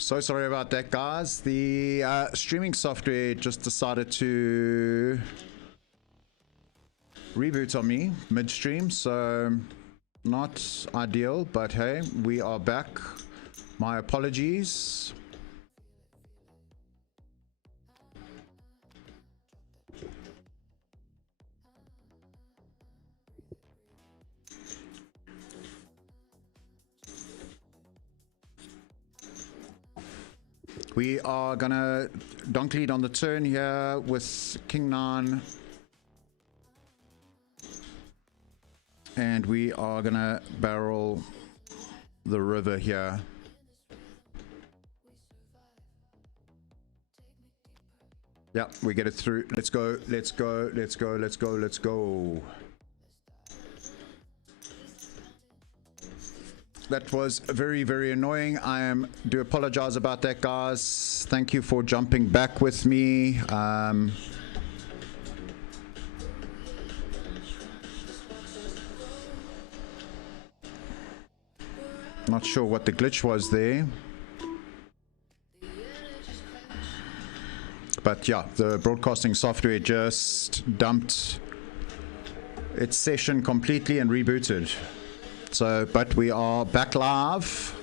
So sorry about that, guys. The streaming software just decided to reboot on me mid-stream, so not ideal, but hey, we are back. My apologies. We are gonna donk lead on the turn here with King 9. And we are gonna barrel the river here. Yeah, we get it through. Let's go, let's go, let's go, let's go, let's go. That was very, very annoying. I do apologize about that, guys. Thank you for jumping back with me. Not sure what the glitch was there. But yeah, the broadcasting software just dumped its session completely and rebooted. So, but we are back live.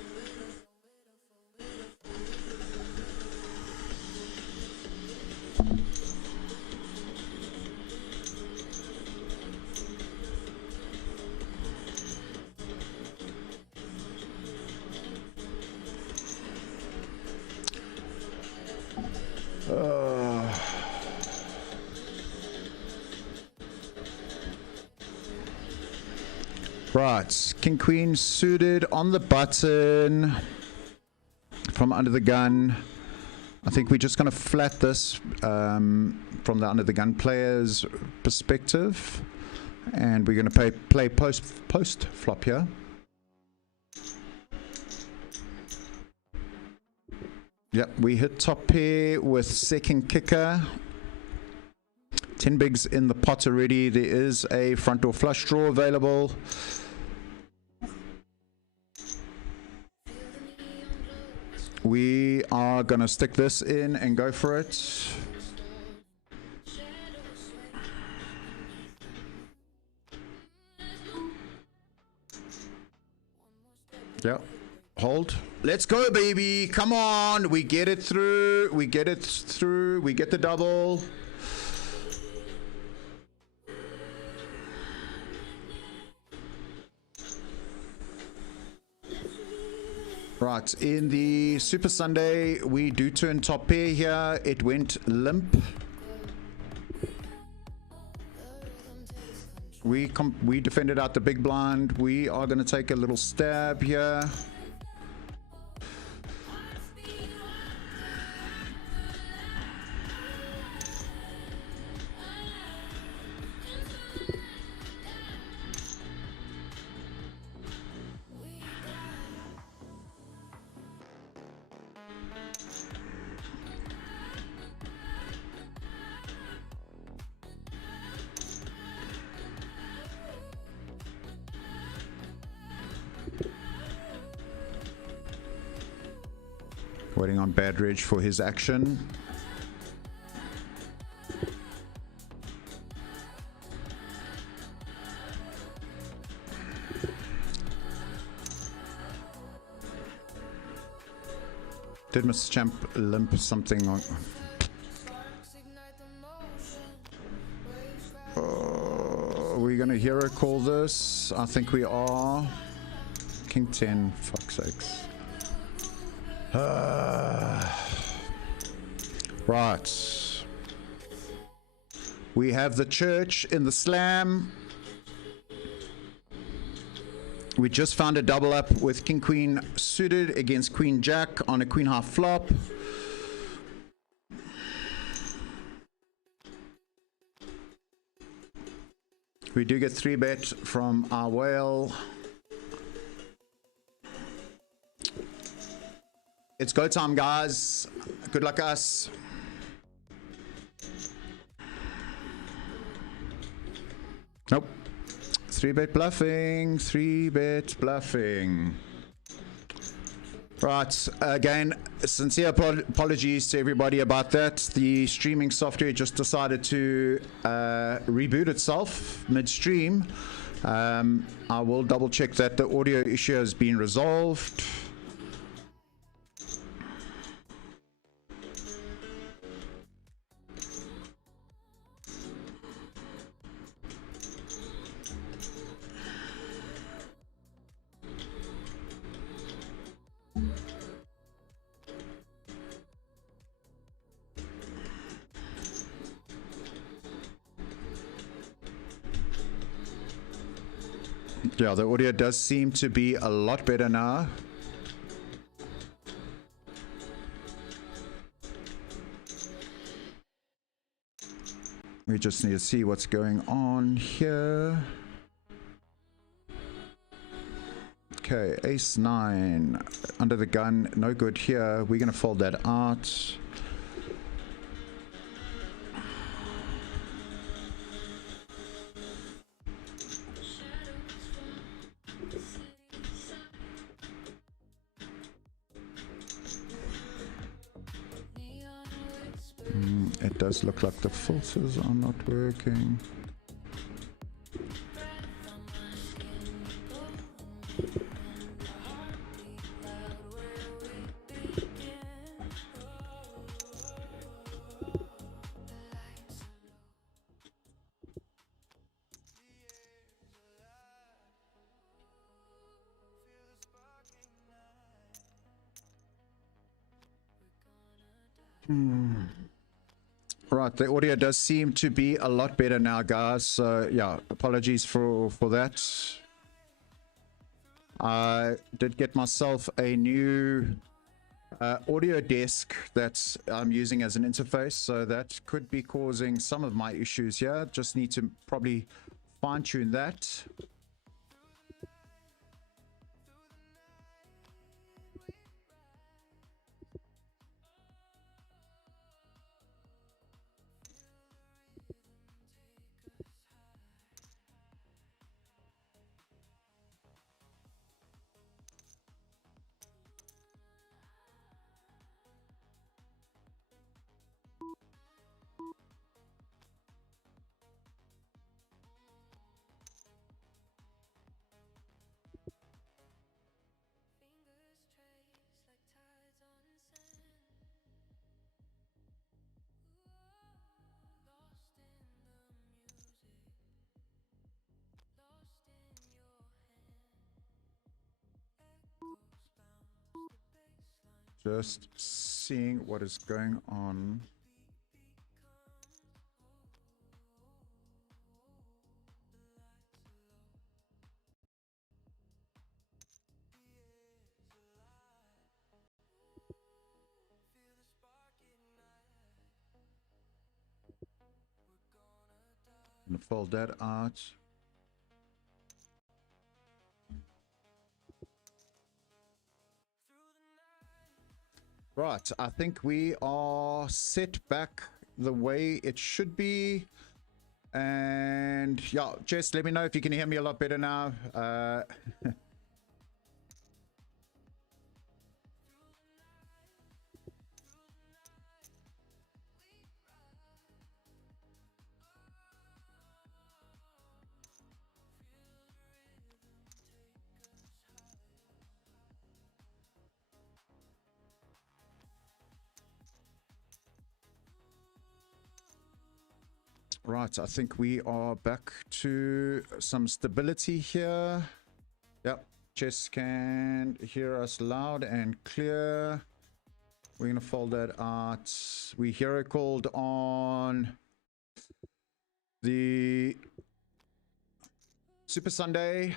Right, King Queen suited on the button from under the gun. I think we're just going to flat this from the under the gun player's perspective, and we're going to play post flop here. Yep, we hit top pair with second kicker. 10 bigs in the pot already. There is a front door flush draw available. We are going to stick this in and go for it. Yep. Hold. Let's go, baby. Come on. We get it through. We get it through. We get the double. Right, in the Super Sunday, we do turn top pair here. It went limp. We defended out the big blind. We are going to take a little stab here. Waiting on Bad Ridge for his action. Did Mr. Champ limp something on? Are we gonna hero call this? I think we are. King 10, fuck's sakes. Right. We have the church in the slam. We just found a double up with King Queen suited against Queen Jack on a Queen half flop. We do get 3-bet from our whale. It's go time, guys. Good luck, us. Nope. 3-bet bluffing. 3-bet bluffing. Right, again, sincere apologies to everybody about that. The streaming software just decided to reboot itself midstream. I will double check that the audio issue has been resolved. Yeah, the audio does seem to be a lot better now. We just need to see what's going on here. Okay, ace 9 under the gun, no good here. We're going to fold that out. It does look like the filters are not working. Right, the audio does seem to be a lot better now, guys. So yeah, apologies for that. I did get myself a new audio desk that I'm using as an interface, so that could be causing some of my issues here. Just need to probably fine-tune that. Just seeing what is going on. I'm gonna fold that out. Right, I think we are set back the way it should be. And yeah, Jess, let me know if you can hear me a lot better now. Right, I think we are back to some stability here. Yep, Jess can hear us loud and clear. We're going to fold that out. We hero called on the Super Sunday.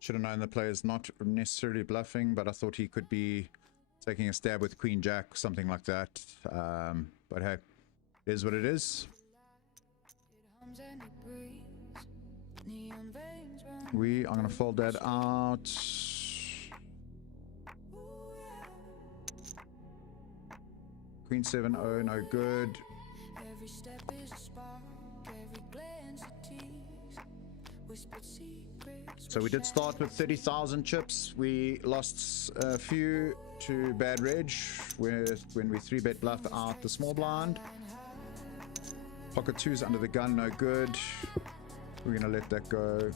Should have known the player's not necessarily bluffing, but I thought he could be taking a stab with Queen Jack, something like that. But hey, it is what it is. We are going to fold that out. Queen 7-0, no good. So we did start with 30,000 chips. We lost a few to Bad Reg when we 3-bet bluff out the small blind. Pocket 2's under the gun, no good. We're gonna let that go.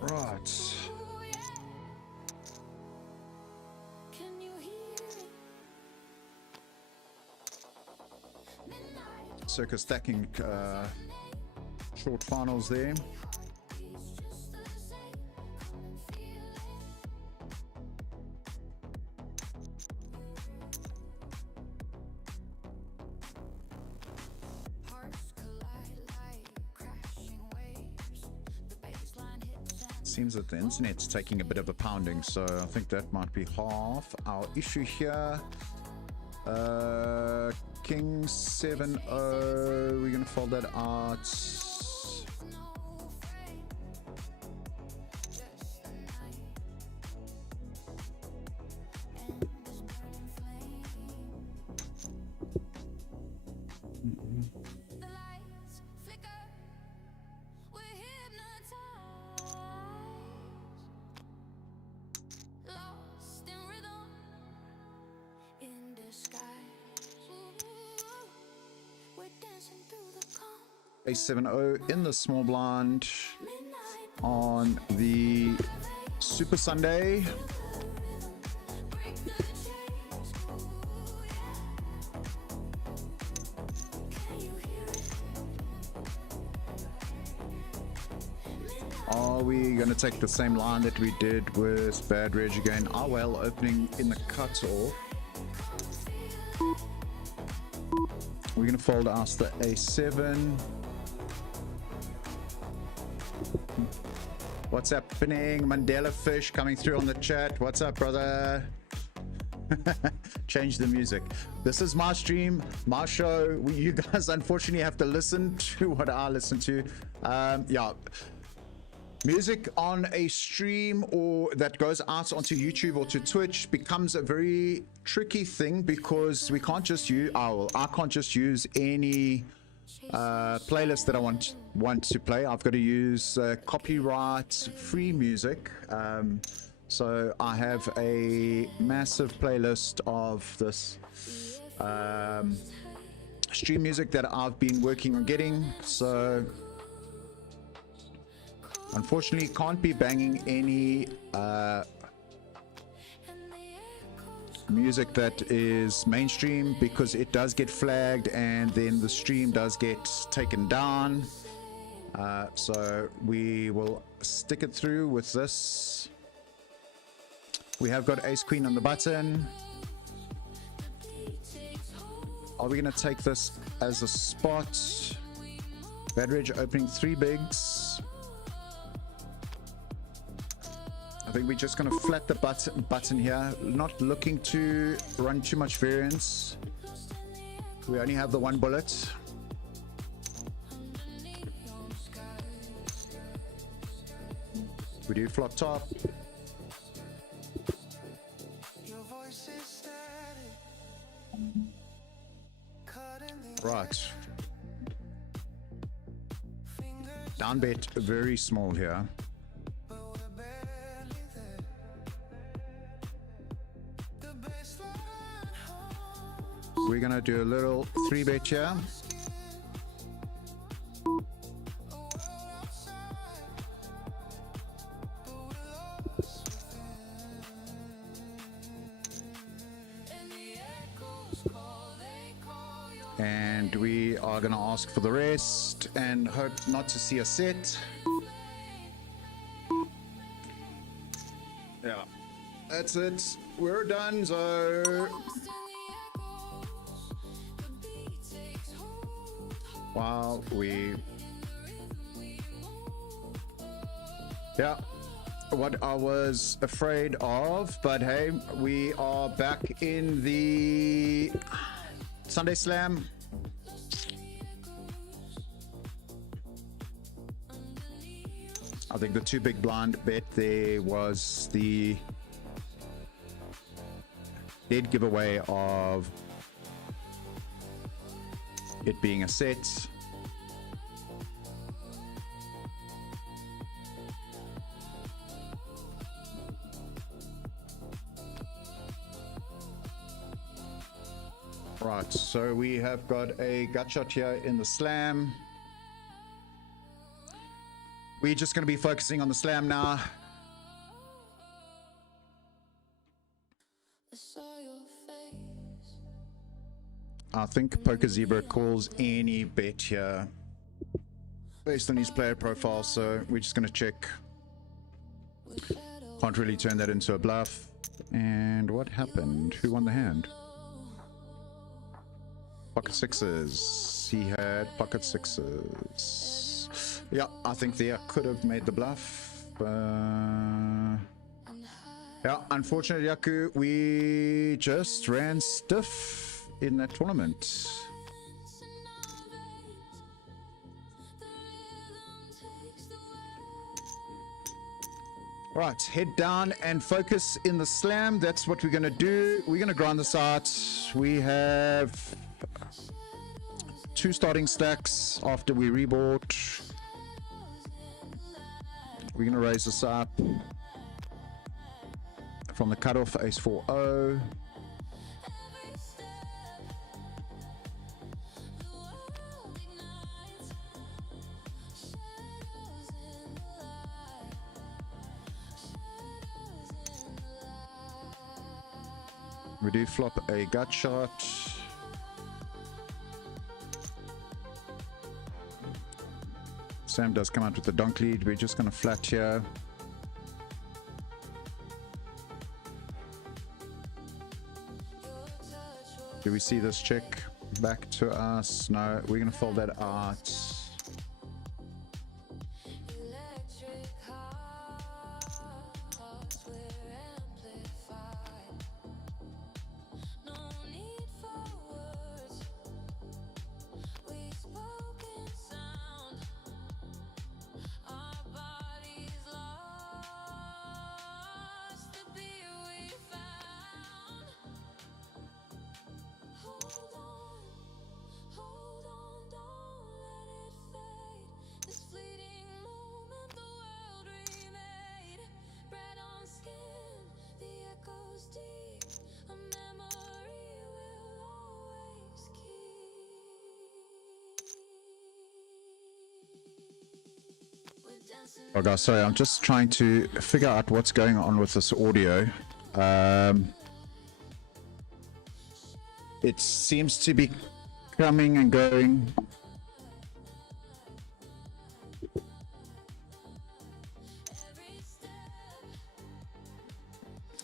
Right. Circa stacking short finals there. Seems that the internet's taking a bit of a pounding, so I think that might be half our issue here. King 7-0, we're gonna fold that out. A7-0 in the small blind on the Super Sunday. Are we going to take the same line that we did with Bad Reg again? Oh well, opening in the cutoff. We're going to fold us the A7. What's happening? Mandela Fish coming through on the chat. What's up, brother? Change the music. This is my stream, my show. You guys unfortunately have to listen to what I listen to. Yeah. Music on a stream or that goes out onto YouTube or to Twitch becomes a very tricky thing because we can't just use, I can't just use any playlist that I want to play. I've got to use copyright free music. So I have a massive playlist of this stream music that I've been working on getting. So unfortunately can't be banging any music that is mainstream because it does get flagged and then the stream does get taken down. So we will stick it through with this. We have got ace queen on the button. Are we going to take this as a spot? Bad Reg opening 3 bigs. I think we're just going to flat the button here, not looking to run too much variance. We only have the 1 bullet. We do flop top. Right. Down bet very small here. We're gonna do a little 3-bet here. And we are gonna ask for the rest and hope not to see a set. Yeah, that's it. We're done, so while we Yeah, what I was afraid of, but hey, we are back in the Sunday Slam. I think the two big blind bet there was the dead giveaway of it being a set. Right, so we have got a gut shot here in the slam. We're just going to be focusing on the slam now. I think Poker Zebra calls any bet here based on his player profile, so we're just going to check. Can't really turn that into a bluff. And what happened? Who won the hand? Pocket sixes. He had pocket sixes. Yeah, I think there could have made the bluff. Yeah, unfortunately, Yaku, we just ran stiff in that tournament. Right, head down and focus in the slam. That's what we're going to do. We're going to grind this out. We have 2 starting stacks after we rebought. We're going to raise this up from the cutoff ace 4-0. We do flop a gut shot. Sam does come out with the donk lead. We're just going to flat here. Do we see this check back to us? No, we're going to fold that out. Oh guys, sorry, I'm just trying to figure out what's going on with this audio. It seems to be coming and going.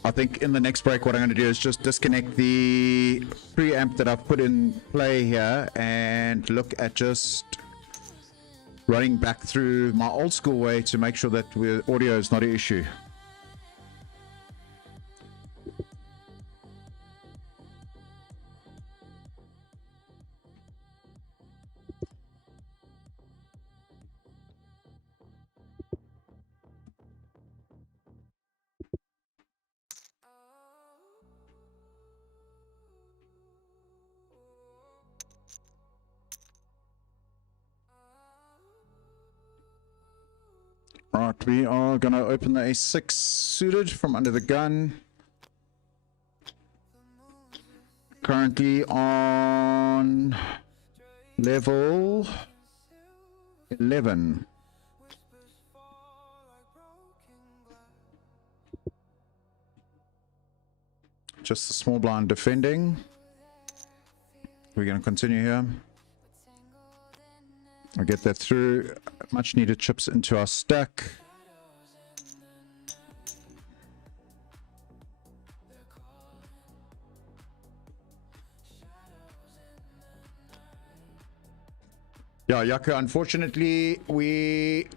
I think in the next break what I'm going to do is just disconnect the preamp that I've put in play here and look at just running back through my old school way to make sure that audio is not an issue. Right, we are going to open the A6 suited from under the gun. Currently on level 11. Just a small blind defending. We're going to continue here. I'll get that through. Much needed chips into our stack. Yeah, Yaka, unfortunately, we...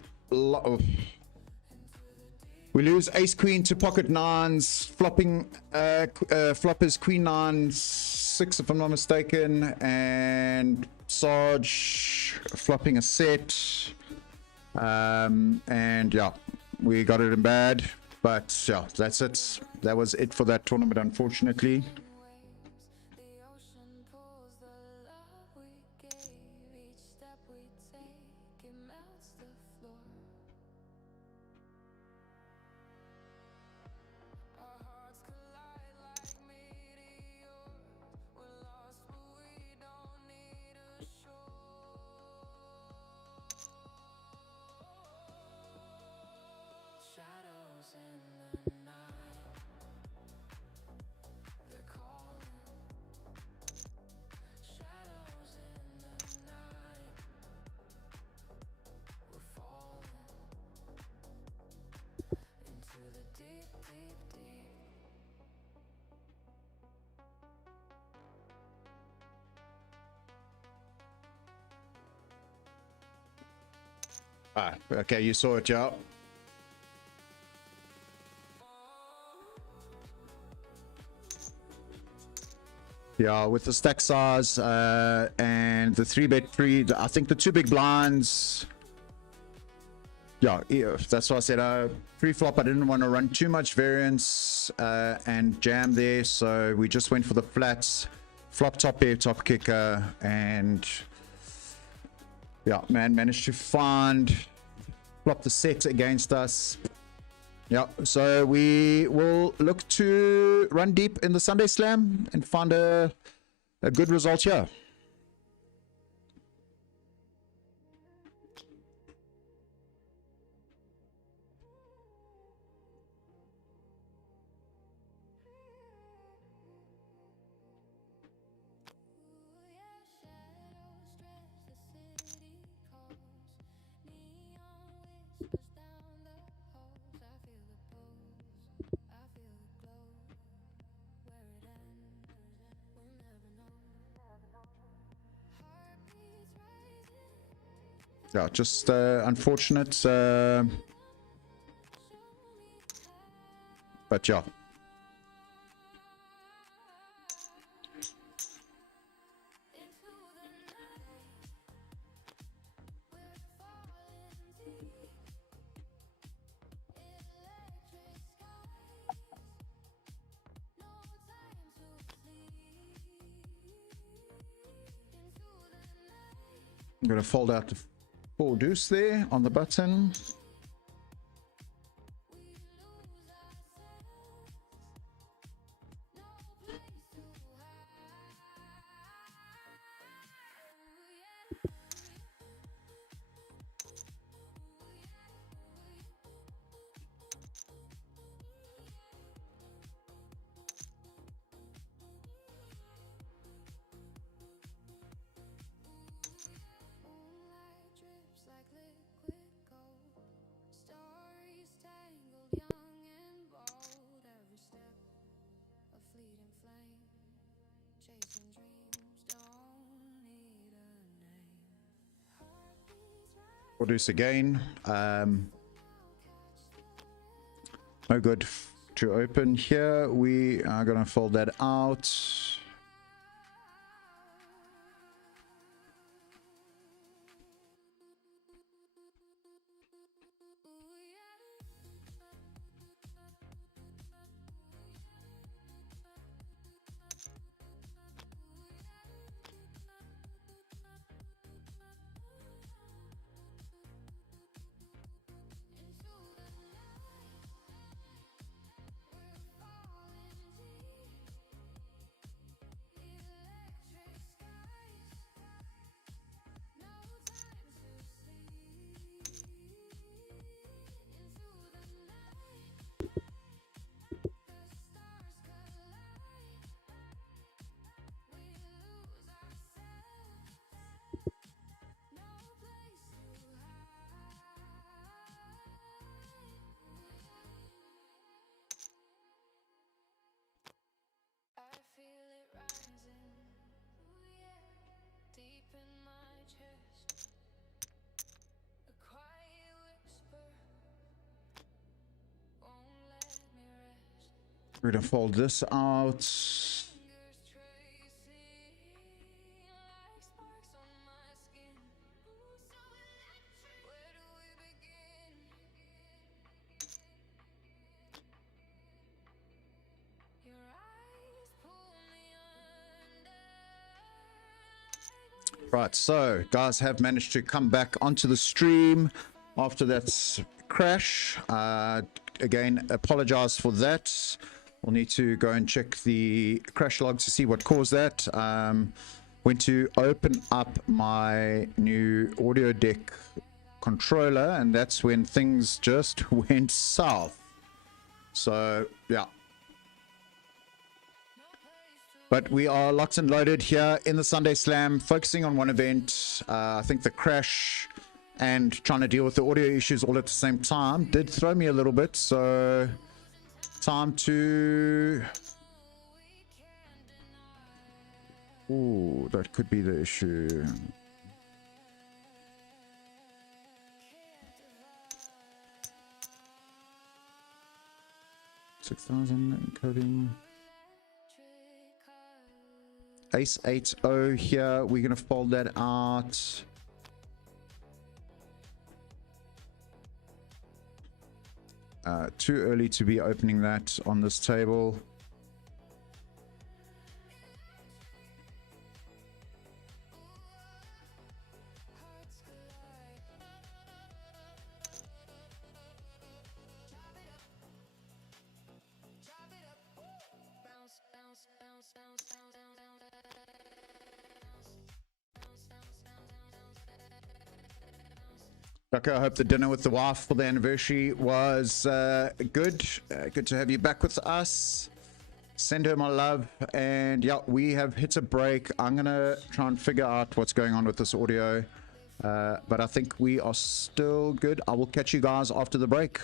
We lose ace queen to pocket nines, flopping floppers queen nine six if I'm not mistaken, and Sarge flopping a set. And yeah, we got it in bad, but yeah, that's it. That was it for that tournament, unfortunately. Ah, okay, you saw it, yeah. Yeah, with the stack size and the 3-bet free, I think the two big blinds. Yeah, that's why I said pre-flop. I didn't want to run too much variance and jam there, so we just went for the flats, flop top pair, top kicker, and yeah, man, managed to find flop the set against us. Yeah, so we will look to run deep in the Sunday Slam and find a good result here. Yeah, just unfortunate, but yeah. I'm going to fold out the 4 deuce there on the button. Deuce again. No good to open here. We are gonna fold that out. We're gonna fold this out. Right, so guys have managed to come back onto the stream after that crash. Again, apologize for that. We'll need to go and check the crash log to see what caused that. Went to open up my new audio deck controller, and that's when things just went south. So yeah, but we are locked and loaded here in the Sunday Slam, focusing on one event. I think the crash and trying to deal with the audio issues all at the same time did throw me a little bit. So time to... Ooh, that could be the issue. $6,000 encoding. Ace 8-0 here. We're going to fold that out. Too early to be opening that on this table. Okay, I hope the dinner with the wife for the anniversary was good. Good to have you back with us. Send her my love. And yeah, we have hit a break. I'm going to try and figure out what's going on with this audio. But I think we are still good. I will catch you guys after the break.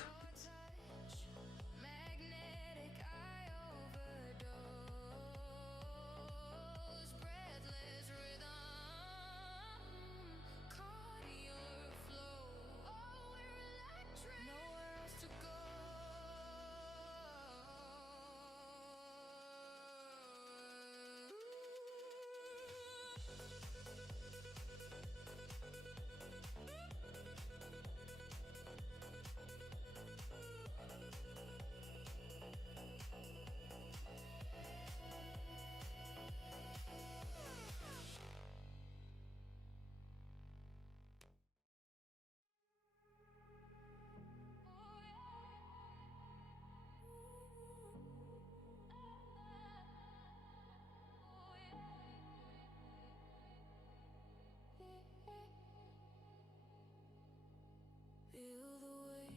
Feel the weight,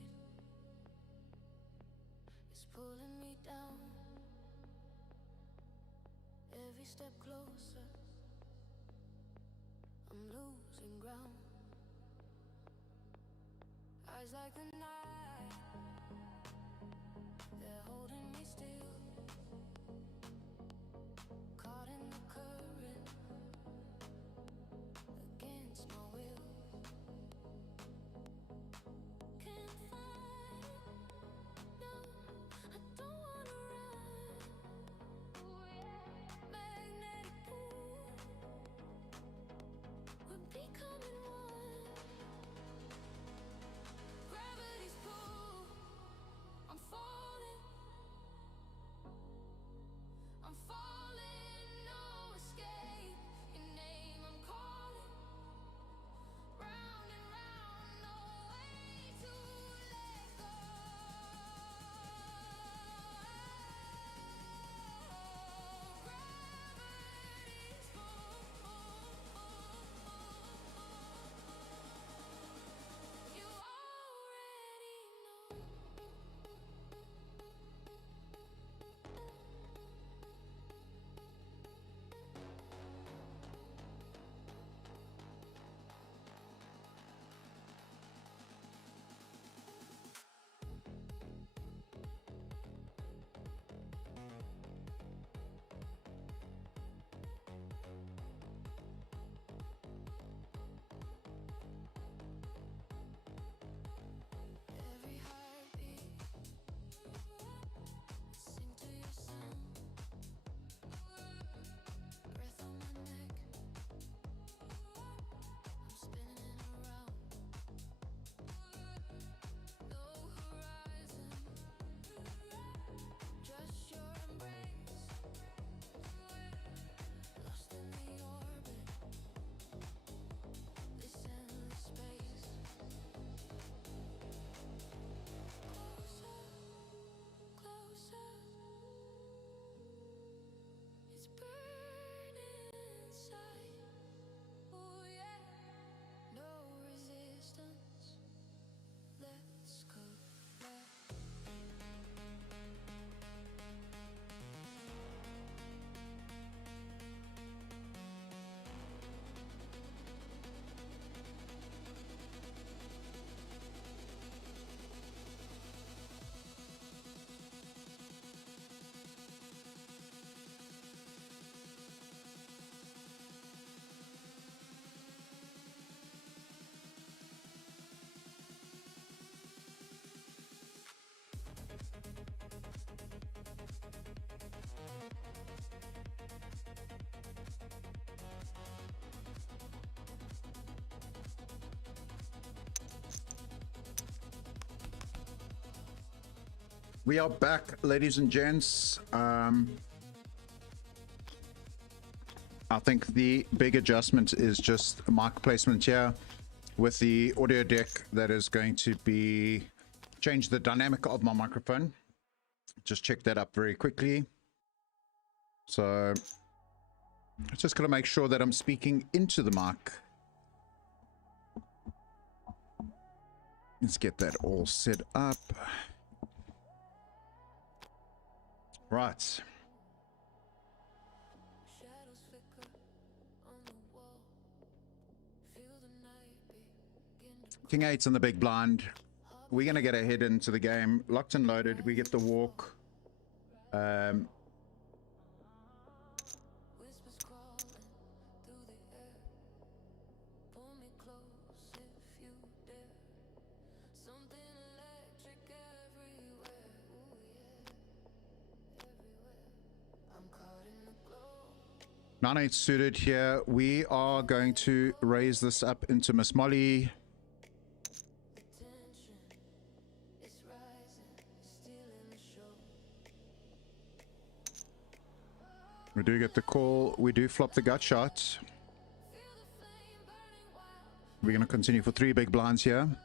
it's pulling me down. Every step closer, I'm losing ground. Eyes like the night, they're holding me still. Caught in the current, against my will. We are back, ladies and gents. I think the big adjustment is just mic placement here with the audio deck that is going to be change the dynamic of my microphone. Just check that up very quickly. So just gotta make sure that I'm speaking into the mic. Let's get that all set up. Right. Shadows flicker on the wall. Feel the night begin to King 8's in the big blind. We're going to get ahead into the game. Locked and loaded. We get the walk. whispers crawling through the air. Pull me close if you dare. Something electric everywhere. Ooh yeah, everywhere. I'm caught in the glow. 9-8 suited here. We are going to raise this up into Miss Molly. The tension is rising, stealing the show. We do get the call. We do flop the gut shot. Feel the flame burning wild. We're going to continue for 3 big blinds here. Higher.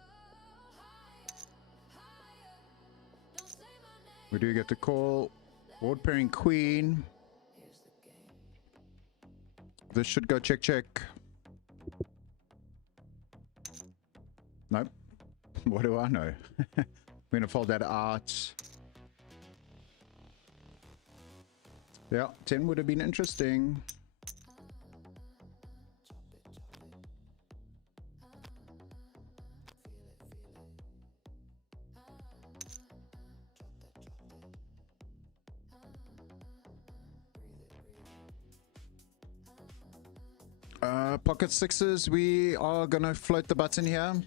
Don't say my name. We do get the call. Board pairing queen. Here's the game. This should go check, check. Nope. What do I know? We're going to fold that out. Yeah, 10 would have been interesting. Pocket sixes, we are going to float the button here. Hands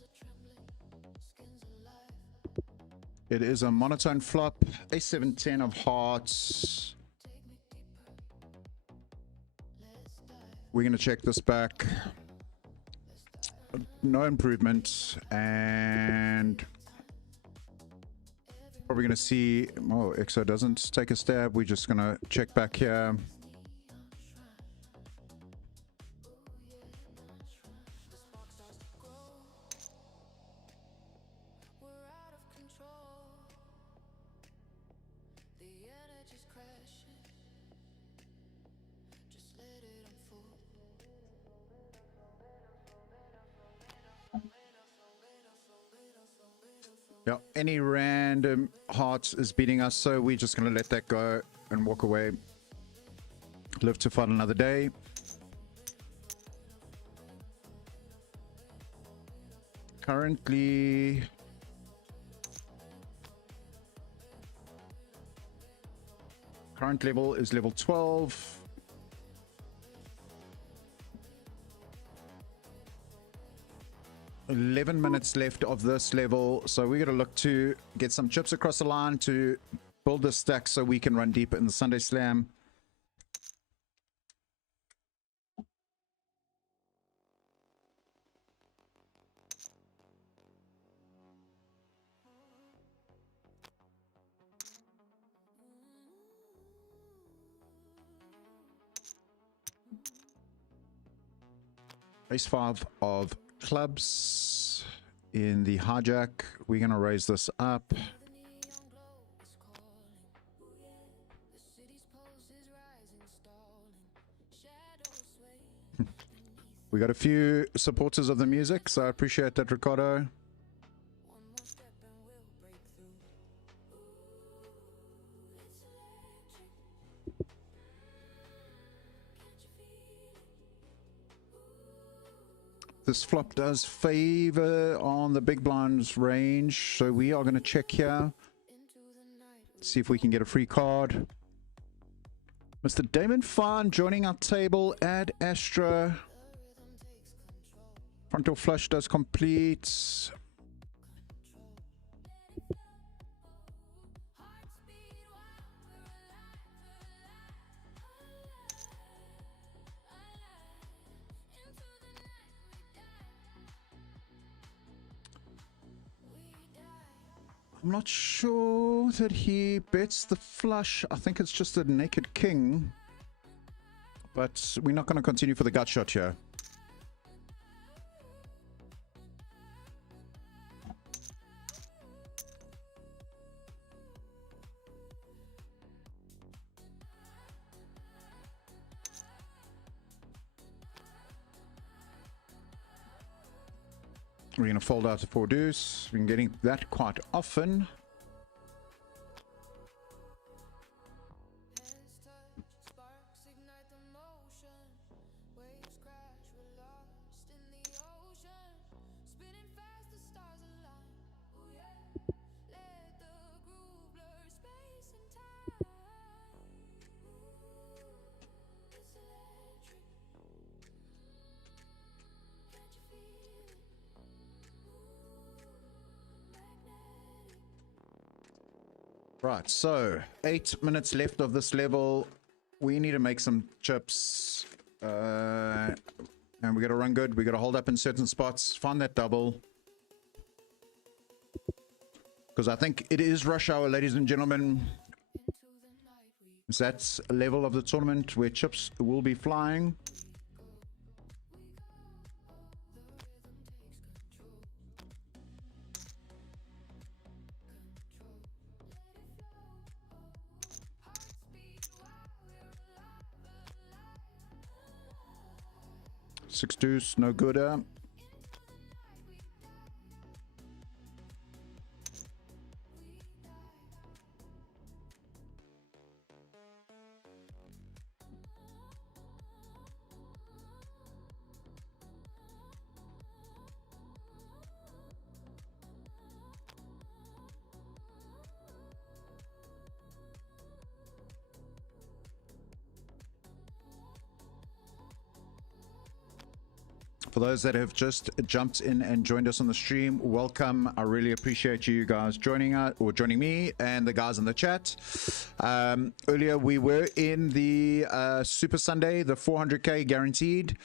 are trembling, skins alive. It is a monotone flop. A7-10 of hearts. Take me deeper. Let's dive. We're going to check this back. No improvement. And probably going to see... Oh, EXO doesn't take a stab. We're just going to check back here. Neon shrine. Ooh yeah, neon shrine. The spark starts to grow. We're out of control. The energy's crashing. Just let it unfold. Yeah, any random hearts is beating us, so we're just going to let that go and walk away. Live to fight another day. Currently... Current level is level 12. $11 left of this level, so we're going to look to get some chips across the line to build the stack so we can run deeper in the Sunday Slam. Ace 5 of clubs in the hijack. We're going to raise this up. The neon glow is calling. Ooh yeah, the city's pulse is rising, stalling. Shadows sway beneath. We got a few supporters of the music, so I appreciate that, Ricardo. One more step and we'll break through. Ooh, it's electric. Can't you feel it? This flop does favor on the big blinds range, so we are going to check here. Into the night. See if we can get a free card. Mr. Damon Farn joining our table. Add Astra. The rhythm takes control. Frontal flush does complete. I'm not sure that he bets the flush. I think it's just a naked king. But we're not going to continue for the gut shot here. We're going to fold out the 4 deuce. We've been getting that quite often. Right, so 8 minutes left of this level. We need to make some chips. And we got to run good. We got to hold up in certain spots. Find that double. Because I think it is rush hour, ladies and gentlemen. That's a level of the tournament where chips will be flying. Six deuce, no good. For those that have just jumped in and joined us on the stream, welcome. I really appreciate you guys joining us or joining me and the guys in the chat. Earlier we were in the Super Sunday, the 400k guaranteed.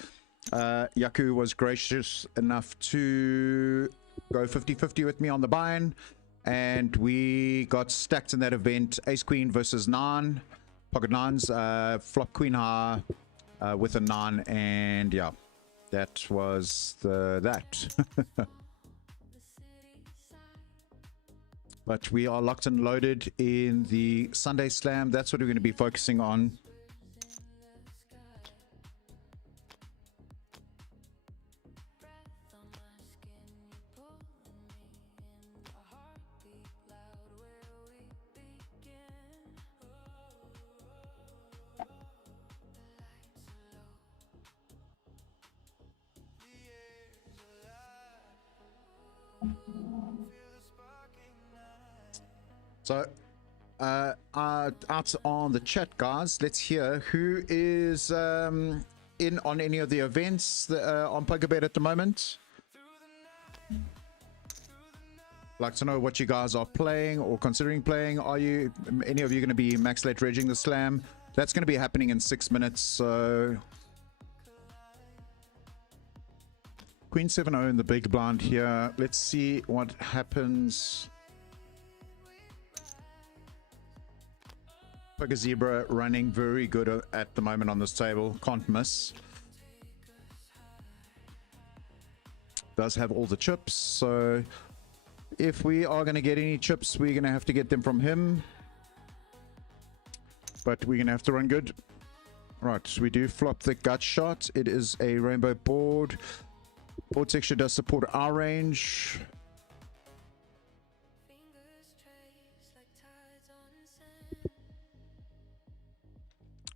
Yaku was gracious enough to go 50-50 with me on the buy-in, and we got stacked in that event. Ace Queen versus 9, pocket 9s, flop Queen High with a 9, and yeah. That was that. But we are locked and loaded in the Sunday Slam. That's what we're going to be focusing on. So, out on the chat, guys, let's hear who is in on any of the events on PokerBet at the moment. Like to know what you guys are playing or considering playing. Are you, any of you, going to be max late regging the slam? That's going to be happening in 6 minutes. So, Queen 7-0 in the big blind here. Let's see what happens. Poker Zebra running very good at the moment on this table. Can't miss. Does have all the chips. So if we are going to get any chips, we're going to have to get them from him. But we're going to have to run good. Right, so we do flop the gut shot. It is a rainbow board. Board texture does support our range.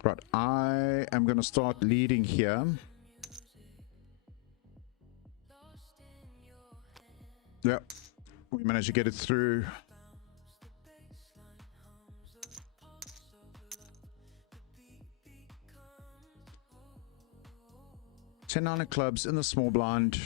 Right, I am going to start leading here. Yeah, we managed to get it through. $10 clubs in the small blind.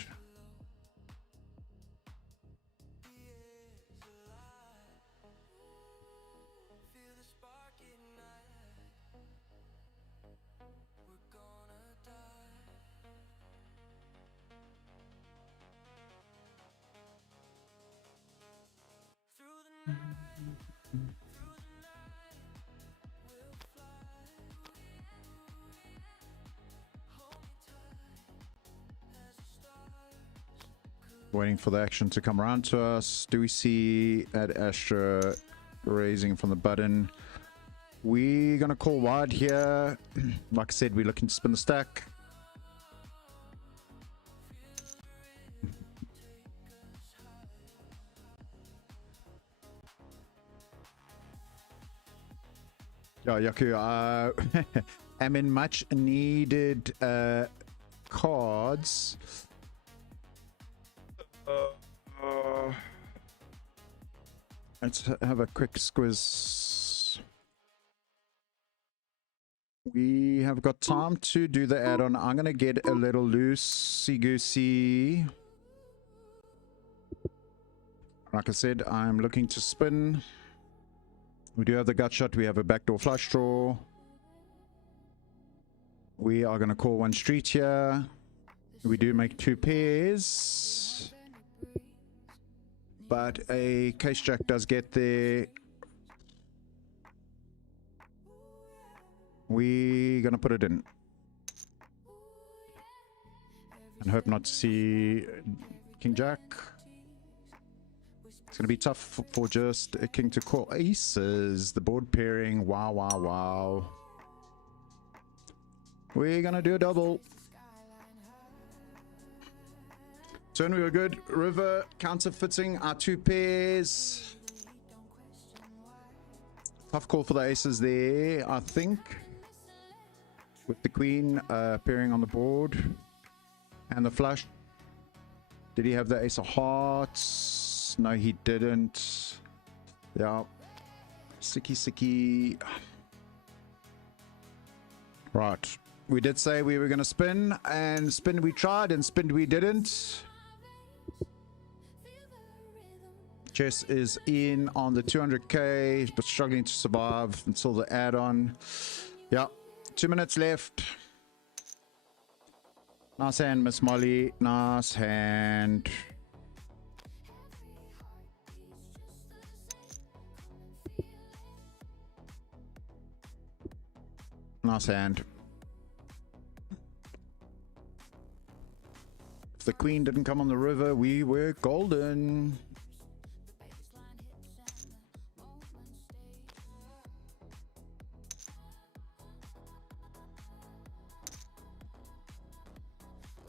Waiting for the action to come around to us. Do we see Ad Astra raising from the button? We're gonna call wide here. Like I said, we're looking to spin the stack. Yeah, Yaku, I'm in much needed cards. Let's have a quick squiz. We have got time to do the add-on. I'm gonna get a little loosey-goosey. Like I said, I'm looking to spin. We do have the gut shot. We have a backdoor flush draw. We are going to call one street here. We do make two pairs. But a case jack does get there. We're going to put it in. And hope not to see king jack. It's going to be tough for just a king to call aces. The board pairing. Wow, wow, wow. We're going to do a double. Turn, we were good. River counterfeiting our two pairs. Tough call for the aces there, I think. With the queen pairing on the board. And the flush. Did he have the ace of hearts? No, he didn't. Yeah. Sicky. Right. We did say we were going to spin. And spin we tried and spin we didn't. Chess is in on the 200k, but struggling to survive until the add-on. Yeah. 2 minutes left. Nice hand, Miss Molly. Nice hand. Nice hand. If the queen didn't come on the river, we were golden.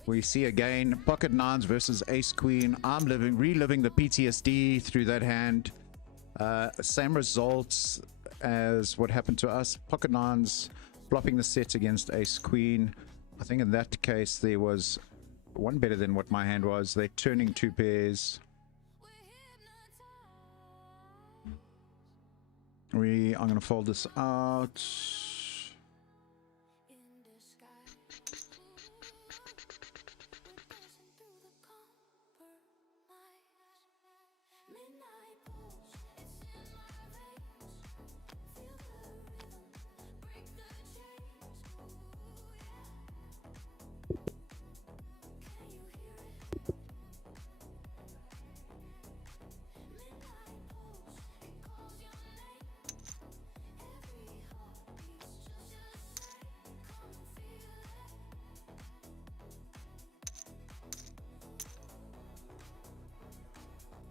We see again pocket nines versus ace queen. I'm reliving the PTSD through that hand. Same results as what happened to us. Pocket nines flopping the set against ace queen. I think in that case there was one better than what my hand was. They're turning two pairs. I'm going to fold this out.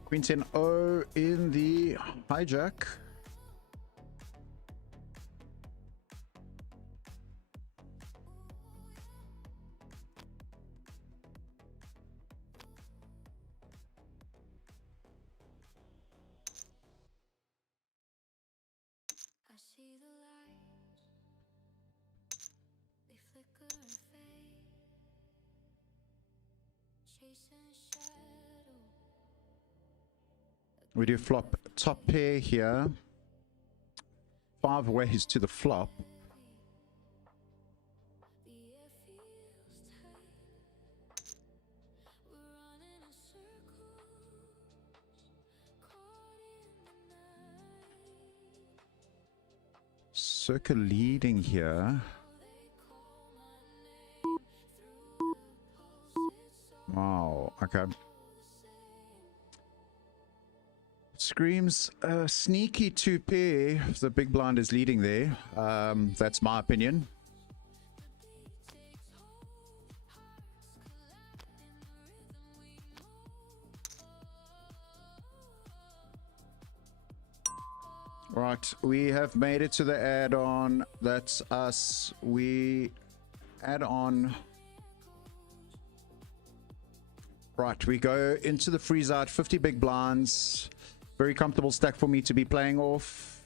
Queen 10-0 in the hijack. I see the lights, they flicker and fade, chasing shadow. We do flop top pair here. 5 ways to the flop. The air feels tight, we're running in circles, caught in the night. Circle leading here. Wow, okay. Screams sneaky 2 pair. The big blind is leading there. That's my opinion. Right, we have made it to the add-on. That's us. We add on. Right, we go into the freeze out. 50 big blinds. Very comfortable stack for me to be playing off.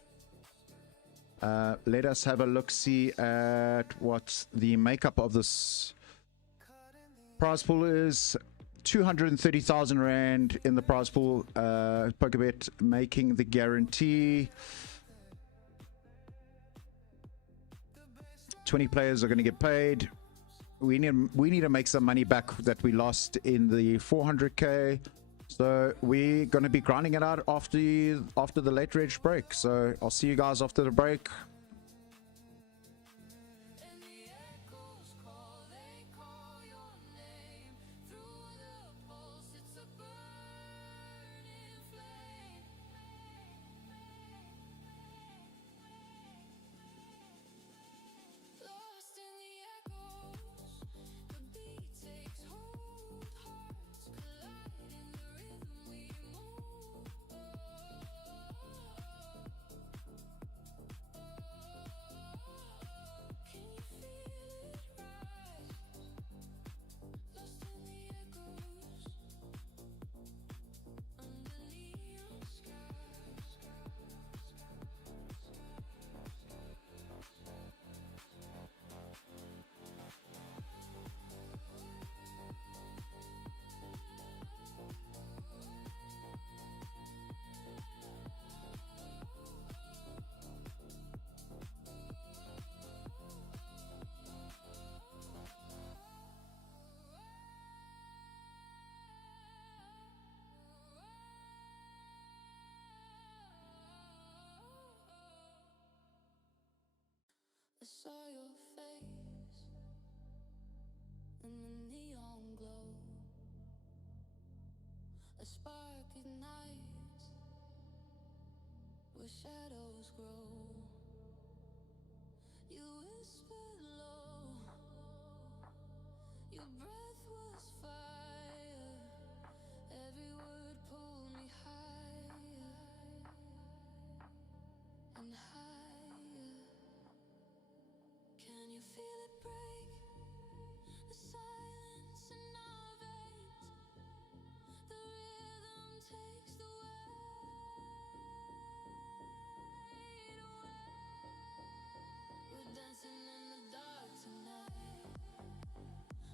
Let us have a look-see at what the makeup of this prize pool is. 230,000 Rand in the prize pool. Pokebet making the guarantee. 20 players are going to get paid. We need to make some money back that we lost in the 400k. So we're going to be grinding it out after the late reg break. So I'll see you guys after the break. I saw your face in the neon glow. A spark ignites where shadows grow. You whispered low, your breath was fire. Every word pulled me higher and higher. Can you feel it break? The silence in our veins. The rhythm takes the weight away. We're dancing in the dark tonight.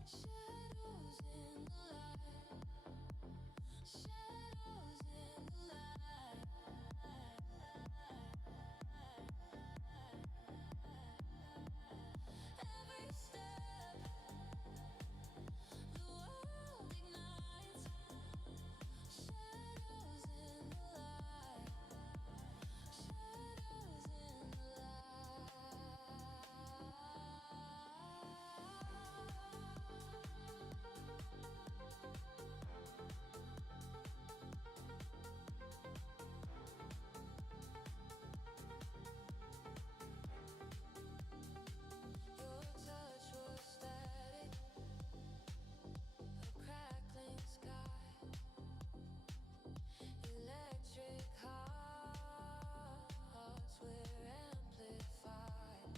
Shadows in the light. Shadows in the light. Every step, the world ignites. Shadows in the light. Shadows in the Your touch was static, a crackling sky. Electric hearts were amplified.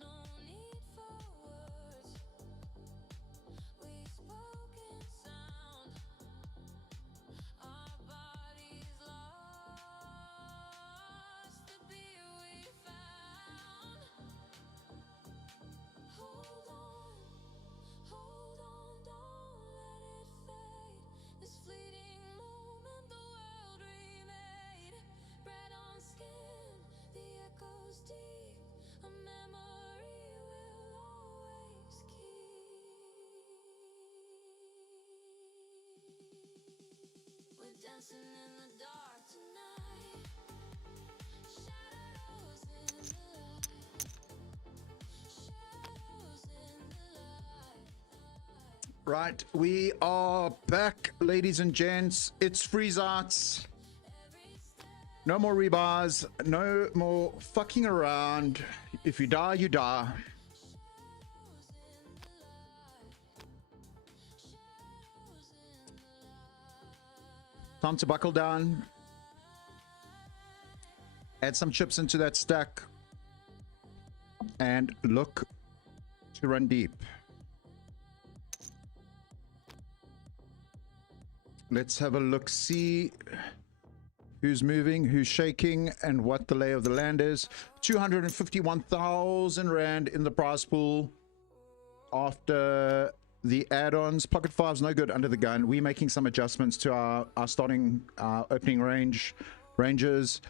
No need for words, we spoke in sound. Our bodies lost the beat we found. Hold on, don't let it fade. This fleeting moment the world remade. Bread on skin, the echoes deep. A memory we'll always keep. We're dancing in the dark tonight. Shadows in the light. Shadows in the light. Right, we are back, ladies and gents. It's freeze outs. No more rebars. No more fucking around. If you die, you die. Time to buckle down. Add some chips into that stack and look to run deep. Let's have a look, see who's moving, who's shaking, and what the lay of the land is. 251,000 Rand in the prize pool after the add-ons. Pocket fives no good under the gun. We're making some adjustments to our starting opening ranges.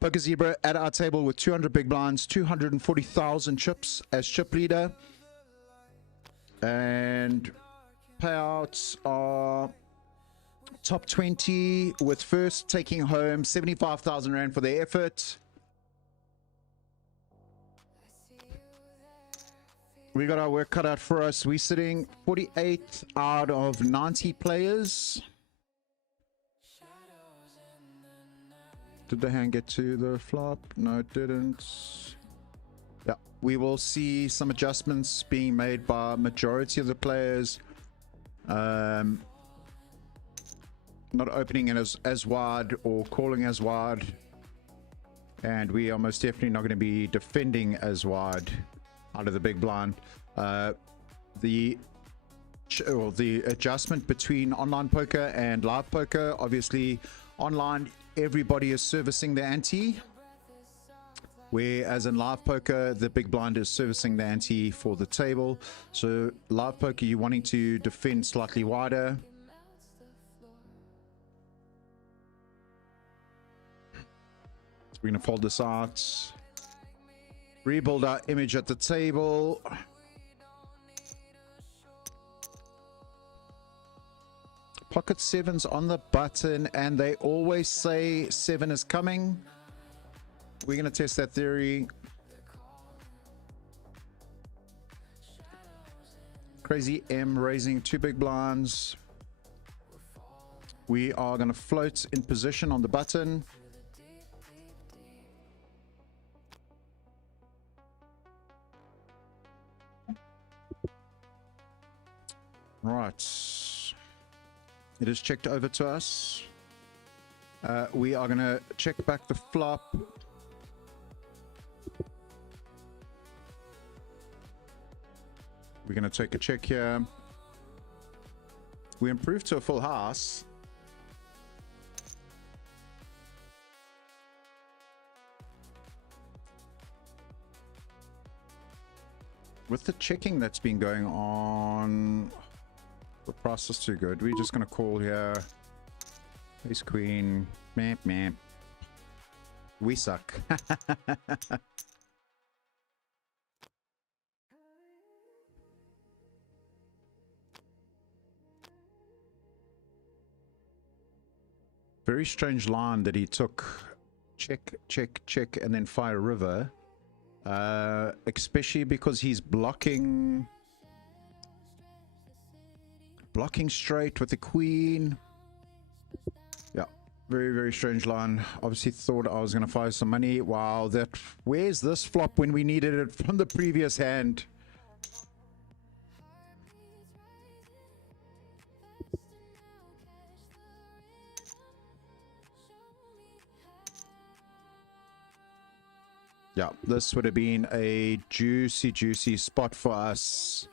Poker Zebra at our table with 200 big blinds, 240,000 chips as chip leader, and payouts are top 20 with first taking home 75,000 Rand for their effort. We got our work cut out for us. We're sitting 48 out of 90 players. Did the hand get to the flop? No, it didn't. Yeah, we will see some adjustments being made by majority of the players. Not opening it as wide or calling as wide, and we are most definitely not going to be defending as wide out of the big blind. The adjustment between online poker and live poker, obviously online everybody is servicing the ante, whereas in live poker the big blind is servicing the ante for the table. So live poker, you're wanting to defend slightly wider. We're going to fold this out, rebuild our image at the table. Pocket sevens on the button, and they always say 7 is coming. We're going to test that theory. Crazy M raising 2 big blinds. We are going to float in position on the button. Right, it is checked over to us. We are going to check back the flop. We're going to take a check here. We improved to a full house. With the checking that's been going on, the price is too good. We're just going to call here. Ace queen. Meh, meh. We suck. Very strange line that he took. Check, check, check, and then fire river. Especially because he's blocking straight with the queen. Yeah, very, very strange line. Obviously thought I was going to fire some money. Wow, where's this flop when we needed it from the previous hand? Yeah, this would have been a juicy, juicy spot for us.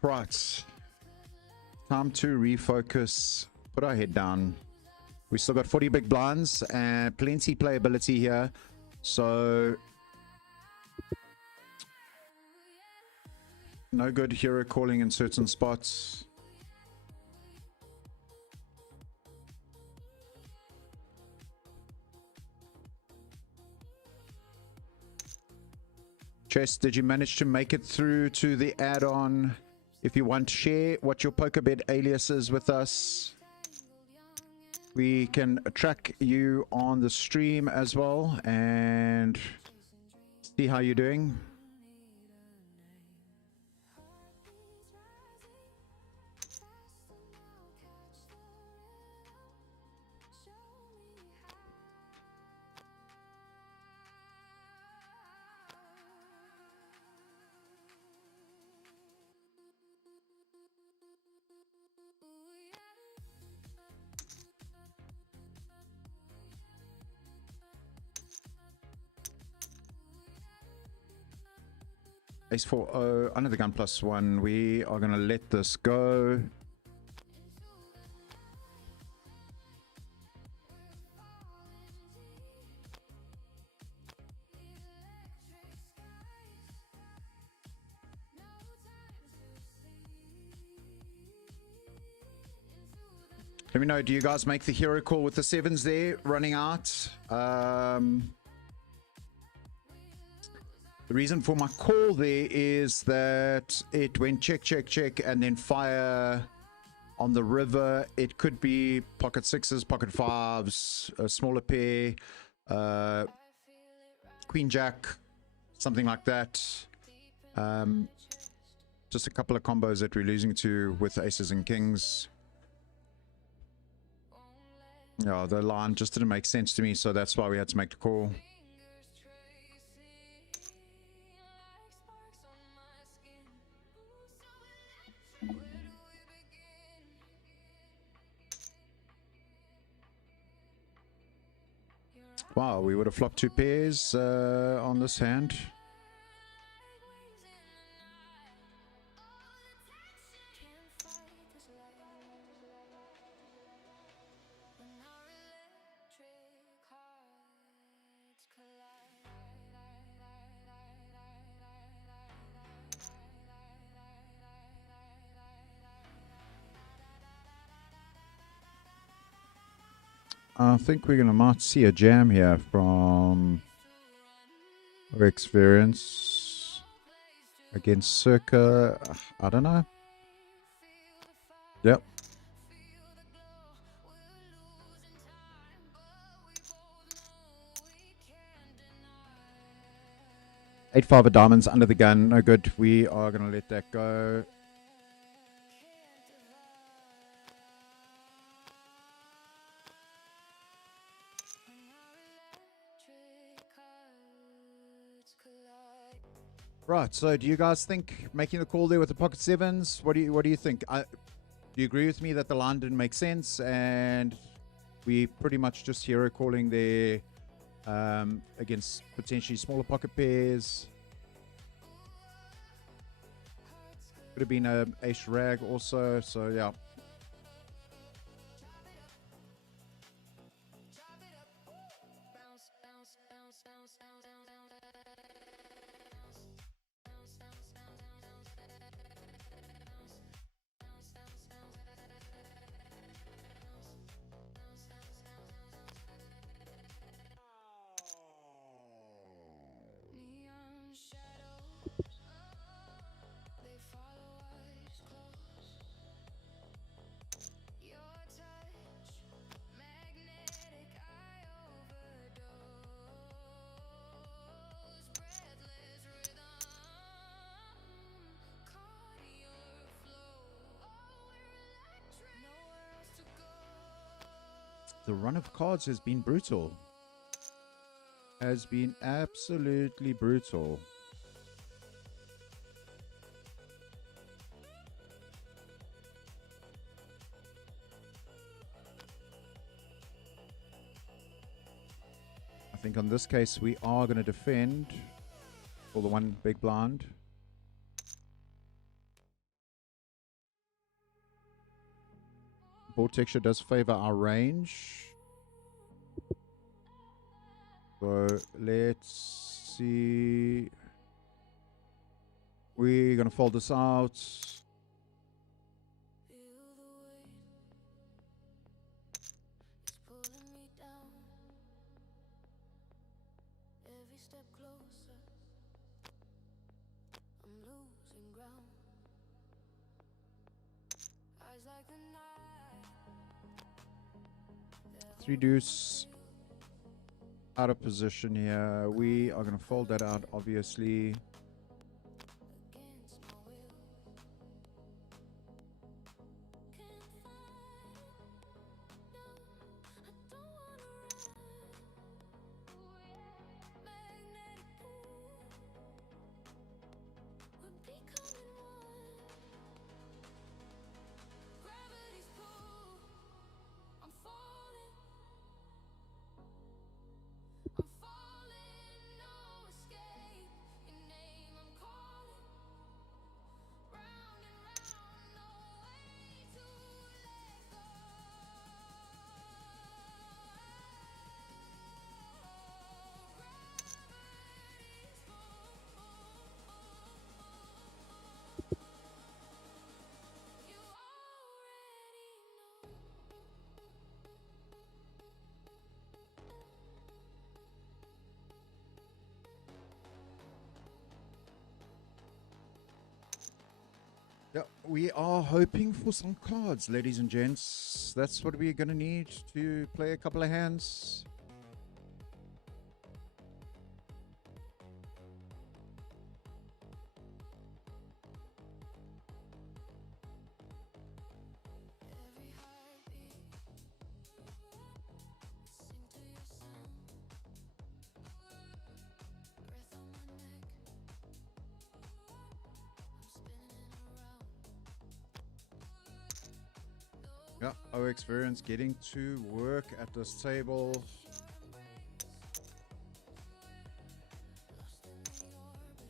Right, time to refocus, put our head down. We still got 40 big blinds and plenty playability here, so no good hero calling in certain spots. Chess, did you manage to make it through to the add-on? If you want to share what your PokerBet alias is with us, we can track you on the stream as well and see how you're doing. Ace 4-0, under the gun +1. We are going to let this go. Let me know, do you guys make the hero call with the 7s there running out? The reason for my call there is that it went check, check, check, and then fire on the river. It could be pocket 6s, pocket 5s, a smaller pair, queen jack, something like that. Just a couple of combos that we're losing to with aces and kings. Yeah, the line just didn't make sense to me, so that's why we had to make the call. Wow, we would have flopped 2 pairs on this hand. I think we're gonna might see a jam here from Rex variance against Circa. I don't know. Yep. 8-5 of diamonds under the gun. No good. We are gonna let that go. Right, so do you guys think making the call there with the pocket 7s? What do you think? Do you agree with me that the line didn't make sense and we pretty much just hero calling there against potentially smaller pocket pairs? Could have been a ace rag also, so yeah. The run of cards has been brutal. Has been absolutely brutal. I think on this case we are going to defend for the one big blind. Board texture does favor our range. So let's see. We're going to fold this out. Three deuce out of position here. We are going to fold that out, obviously. Yeah, we are hoping for some cards, ladies and gents. That's what we're going to need to play a couple of hands. Every heartbeat, sing to your sound. Breath on my neck, I'm spinning around. Yeah, OX variance getting to work at this table. Your embrace, lost in the orbit,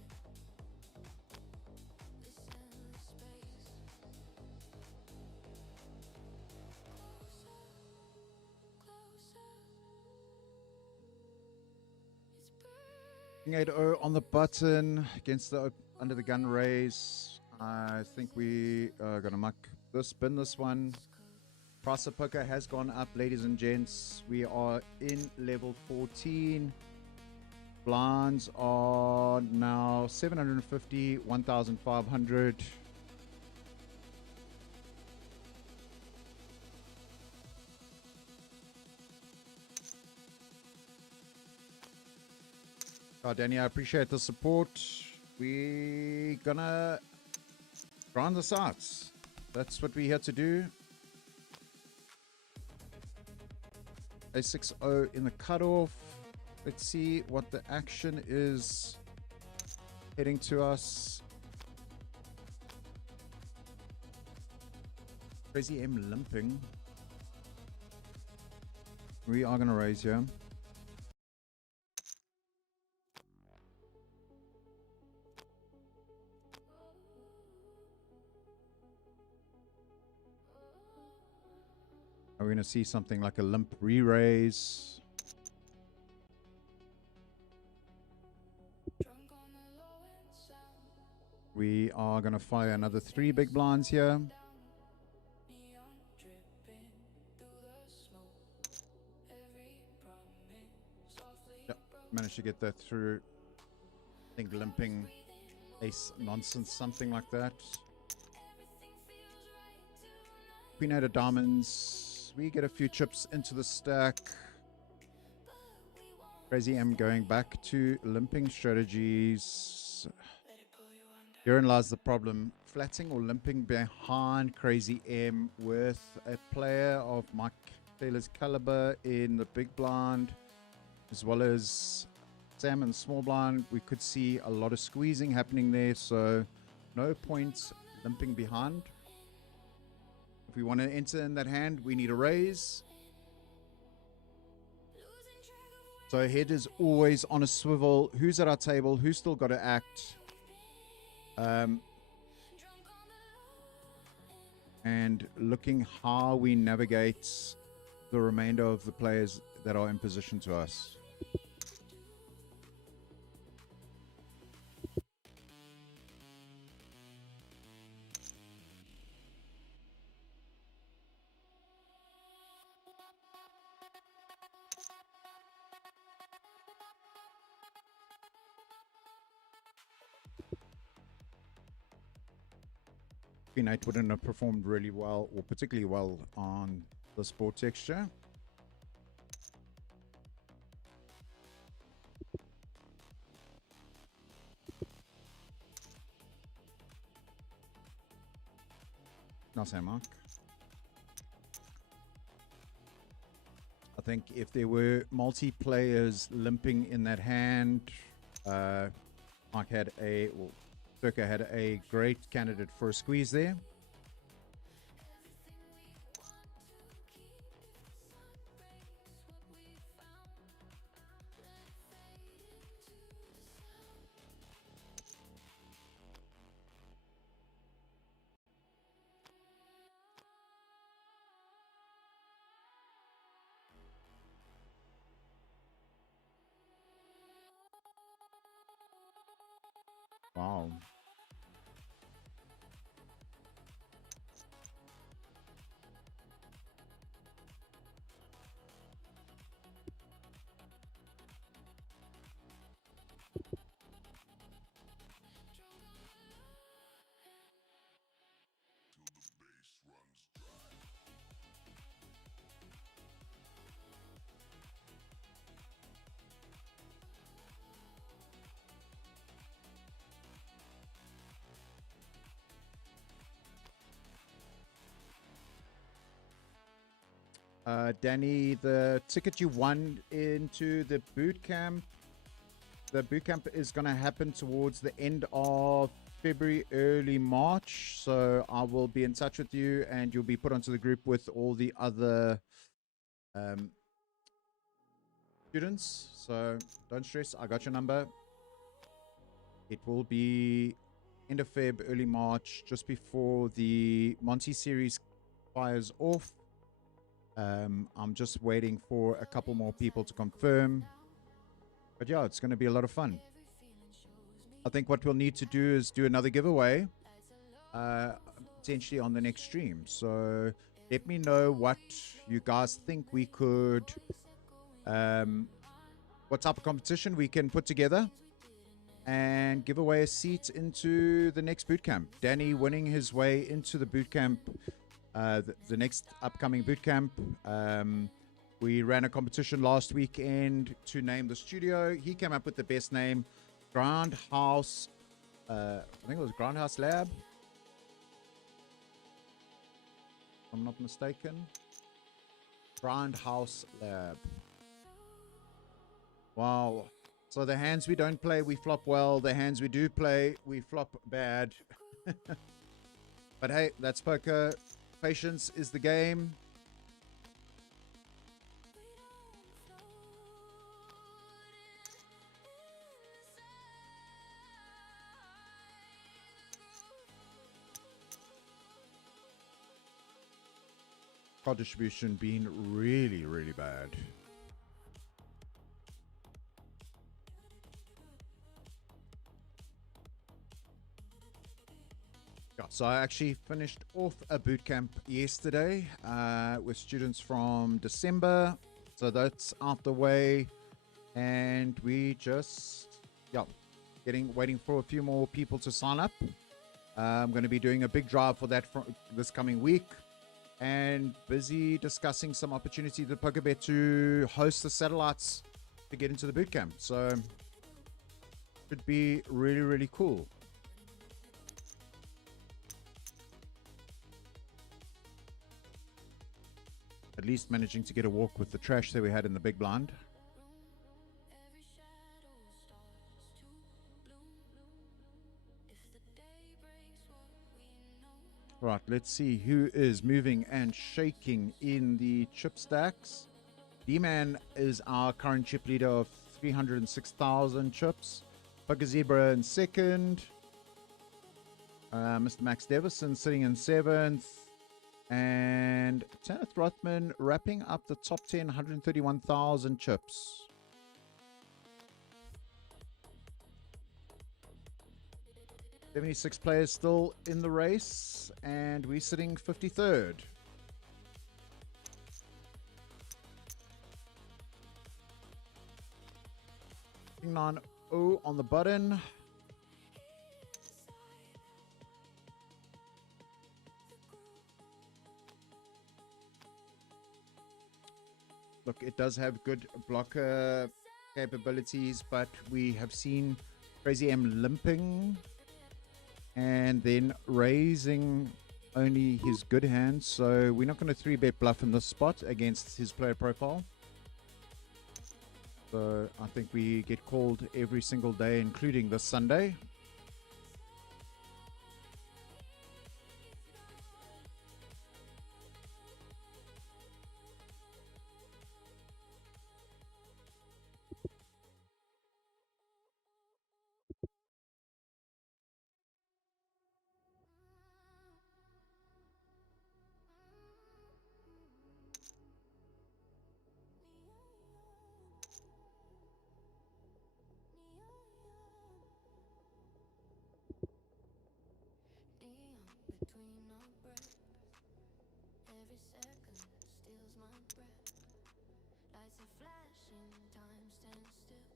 this endless space. Closer, it's burning. 8-0 on the button against the under the gun raise. I think we are going to muck this, spin this one. Price of poker has gone up, ladies and gents. We are in level 14. Blinds are now 750, 1,500. Danny, I appreciate the support. We're gonna grind this out. That's what we're here to do. A 6-0 in the cutoff. Let's see what the action is heading to us. Crazy M limping. We are going to raise here. Are we going to see something like a limp re-raise? Drunk on the low end sound, We are going to fire another 3 big blinds here. neon dripping through the smoke. Every promise softly Yep, broke. managed to get that through. I think limping ace nonsense, something like that. Everything feels right tonight, Queen 8 of diamonds. We get a few chips into the stack. but we won't Crazy M going back to limping strategies. let it pull you under. Herein lies the problem. Flatting or limping behind Crazy M with a player of Mike Taylor's caliber in the big blind, as well as Sam in the small blind. We could see a lot of squeezing happening there, so no point limping behind. If we want to enter in that hand, we need a raise. Losing track of So head is always on a swivel. Who's at our table? Who's still got to act? drunk on the And looking how we navigate the remainder of the players that are in position to us. Queen 8 wouldn't have performed really well, or particularly well, on the sport texture. Nice hand, Mark. I think if there were multiplayers limping in that hand, Mark had a, well, Circa had a great candidate for a squeeze there. Wow. Danny, the ticket you won into the boot camp, is going to happen towards the end of February, early March. So I will be in touch with you, and you'll be put onto the group with all the other students. So don't stress. I got your number. It will be end of Feb, early March, just before the Monty series fires off. I'm just waiting for a couple more people to confirm. But yeah, it's going to be a lot of fun. I think what we'll need to do is do another giveaway, potentially on the next stream. So let me know what you guys think we could, what type of competition we can put together and give away a seat into the next bootcamp. Danny winning his way into the bootcamp, the next upcoming bootcamp. We ran a competition last weekend to name the studio. He came up with the best name, Groundhouse. I think it was Groundhouse Lab, if I'm not mistaken. Groundhouse Lab. Wow. So the hands we don't play, we flop well. The hands we do play, we flop bad. But hey, that's poker. Patience is the game. Card distribution being really, really bad. Yeah, so I actually finished off a bootcamp yesterday with students from December. So that's out the way. And we just, yeah, waiting for a few more people to sign up. I'm going to be doing a big drive for that this coming week. And busy discussing some opportunity with PokerBet to host the satellites to get into the bootcamp. So should be really, really cool. At least managing to get a walk with the trash that we had in the big blind. Right, let's see who is moving and shaking in the chip stacks. D-Man is our current chip leader of 306,000 chips. Poker Zebra in second. Mr. Max Davison sitting in seventh. And Tanith Rothman wrapping up the top 10, 131,000 chips. $76 players still in the race, and we're sitting 53rd. King 9-0 on the button. Look, it does have good blocker capabilities, but we have seen Crazy M limping and then raising only his good hands. So we're not going to 3-bet bluff in this spot against his player profile. So I think we get called every single day, including this Sunday.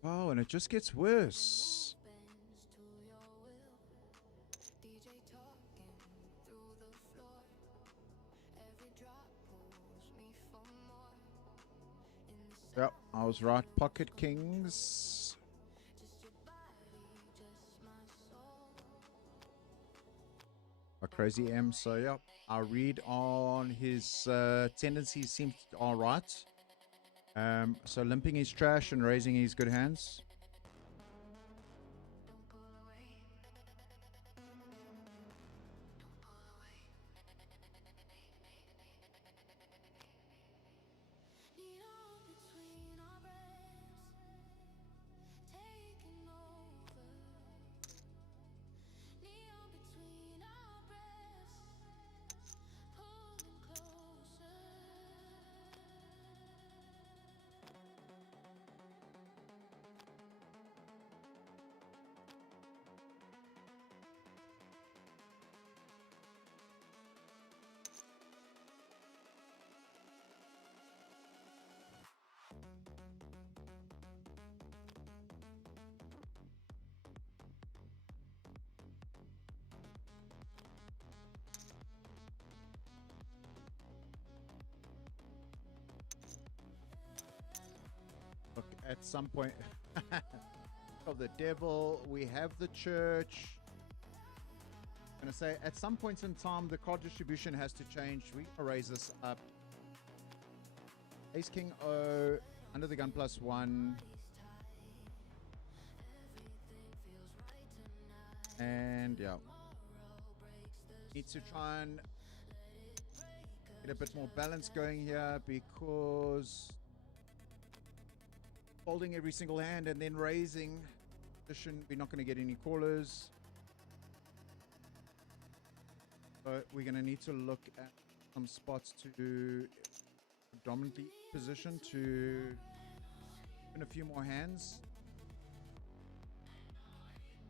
Oh, and it just gets worse. Yep, I was right. Pocket Kings. Crazy M. So yeah, our read on his tendencies seems all right. So limping his trash and raising his good hands. Neon between our breaths, taking over. Neon between our breaths, pulling closer. Look, at some point of the devil, we have the church. I'm gonna say at some point in time the card distribution has to change. We gonna raise this up. Ace King O, under the gun +1. And yeah, need to try and get a bit more balance going here, because folding every single hand and then raising position, we're not going to get any callers. So we're going to need to look at some spots to predominantly position to open a few more hands.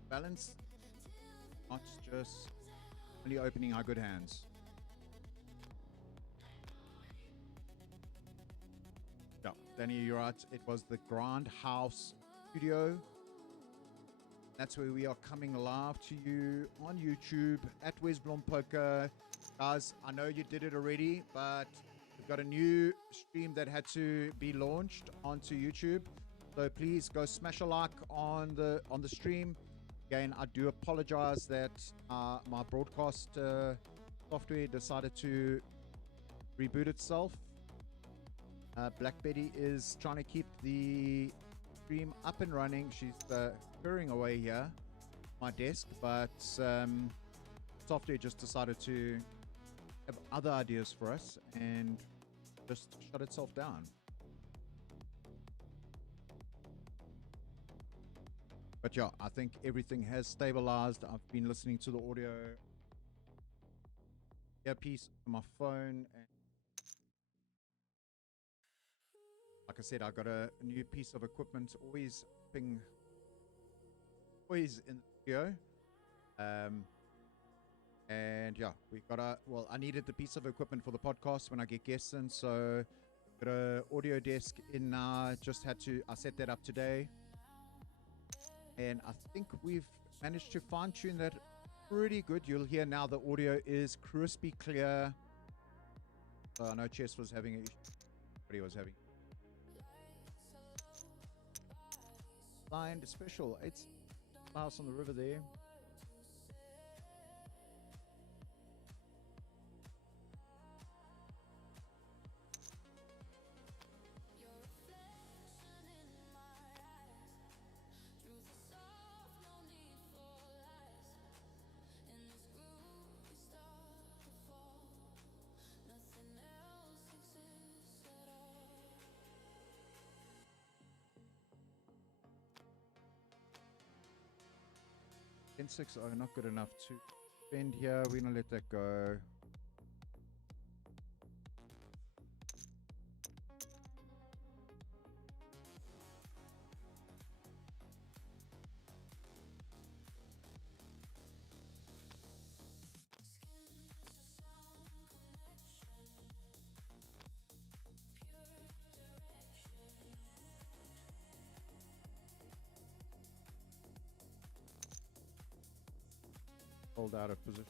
Balance, not just only opening our good hands. Yeah, Danny, you're right. It was the Grand House Studio. That's where we are coming live to you on YouTube at Wesblom Poker. Guys, I know you did it already, but we've got a new stream that had to be launched onto YouTube. So please go smash a like on the stream. Again, I do apologize that my broadcast software decided to reboot itself. Black Betty is trying to keep the stream up and running. She's purring away here my desk, but software just decided to have other ideas for us and just shut itself down. But yeah, I think everything has stabilized. I've been listening to the audio earpiece on my phone, and like I said, I got a new piece of equipment, always in the studio. And yeah, we got I needed the piece of equipment for the podcast when I get guests in, so got a audio desk in now. I set that up today, and I think we've managed to fine tune that pretty good. You'll hear now the audio is crispy clear. So I know Chess was having an issue, but he was having signed special. It's house on the river there. N6 are not good enough to spend here. We're gonna let that go. Hold out of position.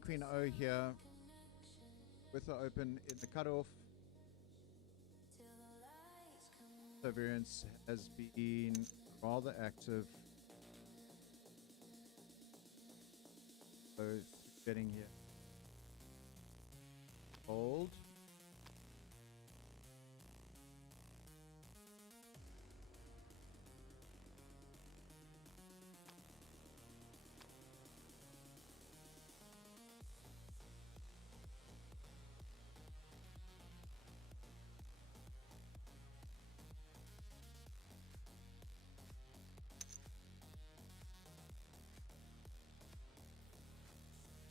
King Queen O here with the open in the cutoff. So variance has been rather active. So getting here. Hold.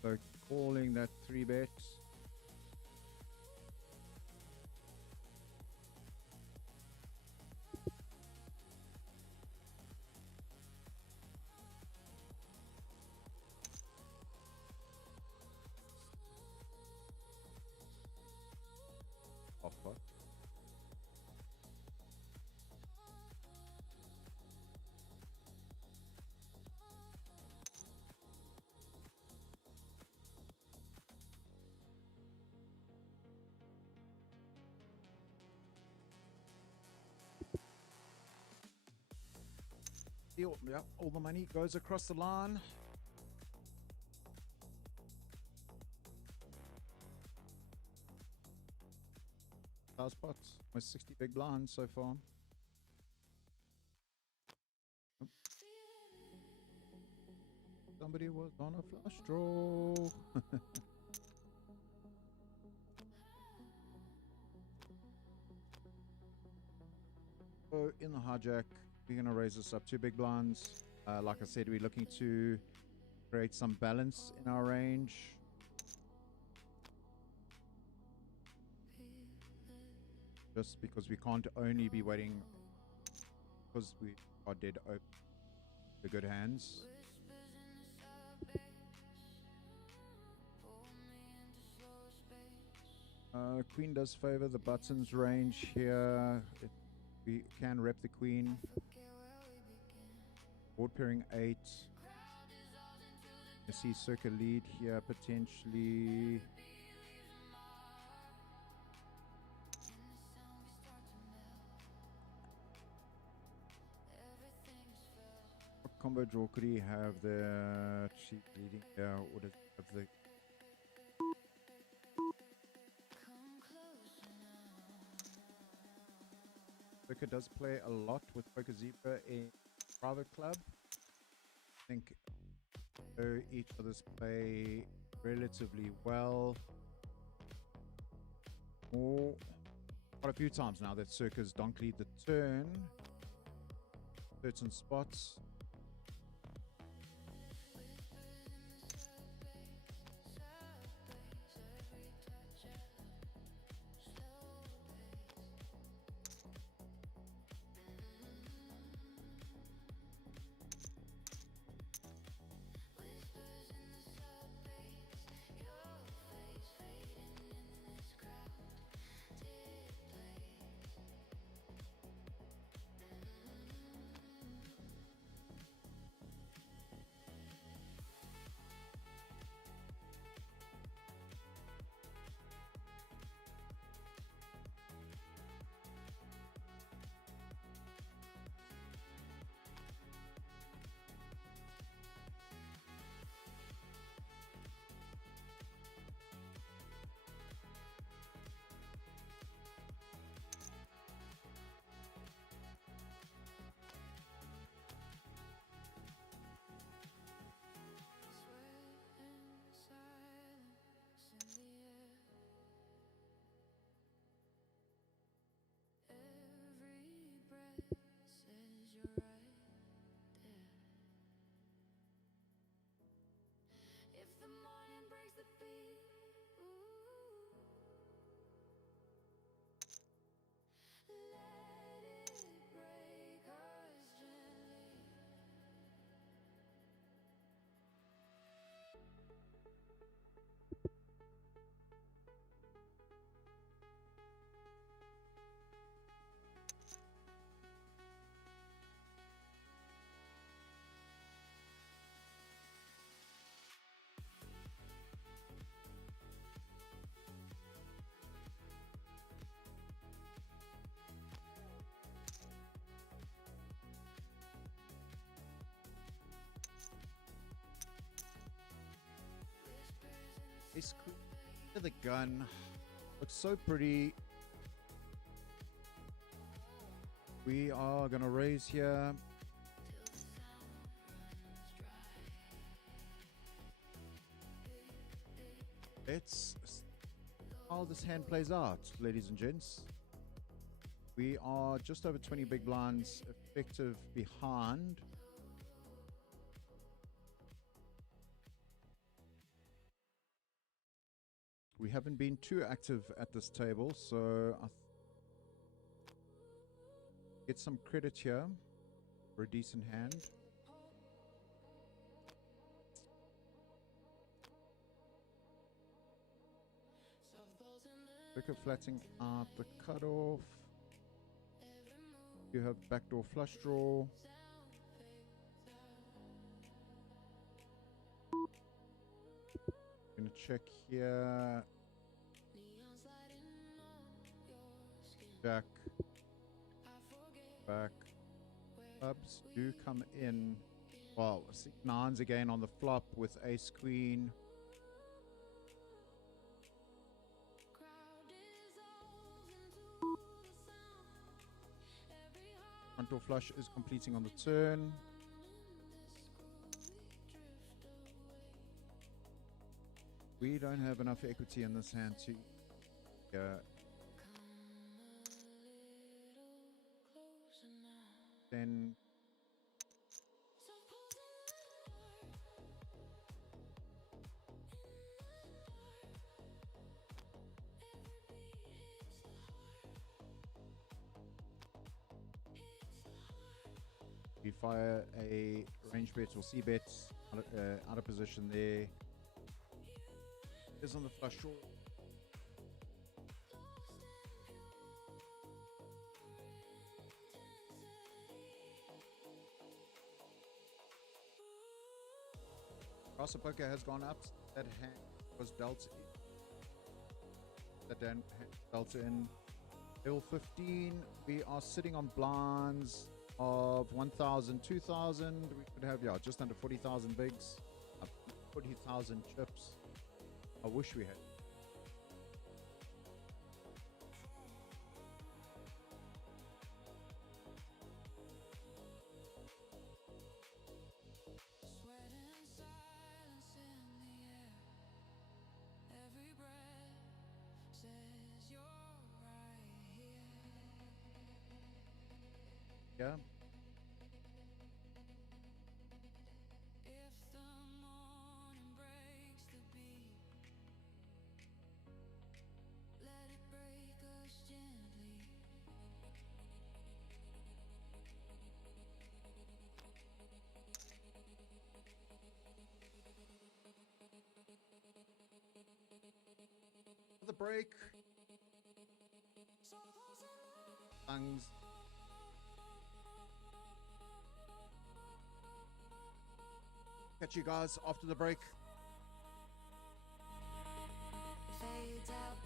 So calling that 3-bet. Off pot. Yeah, all the money goes across the line. Last spots, almost 60 big blinds so far. Somebody was on a flush draw. So in the hijack, we're going to raise this up 2 big blinds. Like I said, we're looking to create some balance in our range. Just because we can't only be waiting because we are dead open the good hands. Queen does favor the buttons range here. We can rep the queen. Board pairing 8. I see circle lead here potentially. What combo draw could he have the cheap leading there? Or does he have the Poker does play a lot with Poker Zebra in private club. I think each of us play relatively well. Or quite a few times now that Circus don't lead the turn. Certain spots. Look at the gun. Looks so pretty. We are going to raise here. Let's see how this hand plays out, ladies and gents. We are just over 20 big blinds effective behind. We haven't been too active at this table, so I get some credit here for a decent hand. Look at flattening out the cutoff. You have backdoor flush draw. Gonna check here. Jack. Back. Clubs do come in. Well, nines again on the flop with ace queen. Front door flush is completing on the turn. We don't have enough equity in this hand to then we fire a range bet or C bet out of position there. Is on the flush draw. Cross of poker has gone up. That hand was dealt. That hand dealt in level 15. We are sitting on blinds of 1,000, 2,000. We could have just under 40,000 bigs, 40,000 chips. I wish we had. Sweat and silence in the air. Every breath says you're right here. Yeah. If the morning breaks the beat, let it break us gently. The break. Lungs. Catch you guys after the break. Fades out.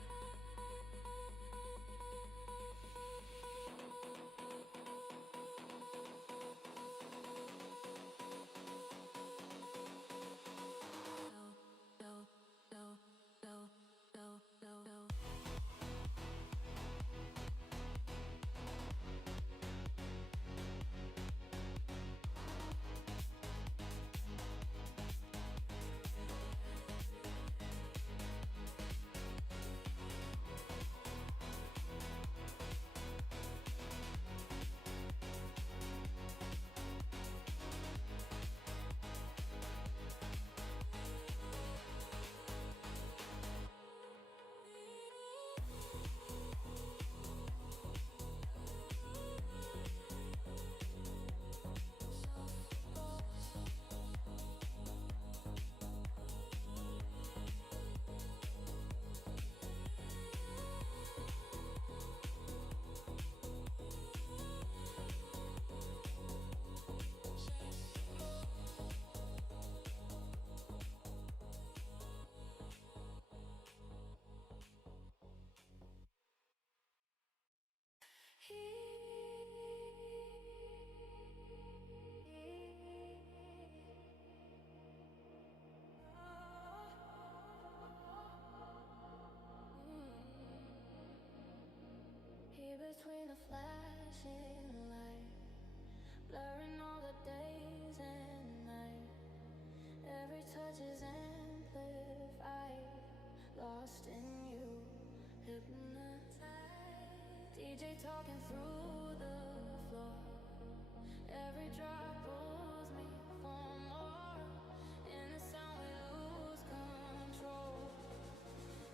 between the flashing light, blurring all the days and night. Every touch is amplified, lost in you, hypnotized. DJ talking through the floor. Every drop pulls me for more. In the sound we lose control.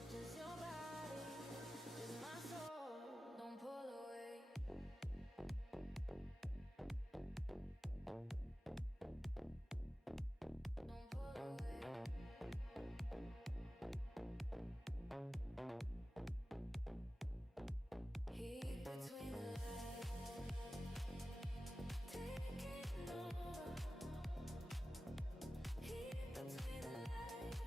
Just your body, just my soul. Don't pull away. Don't pull away. Heat between the lines, taking over. Heat between the lines,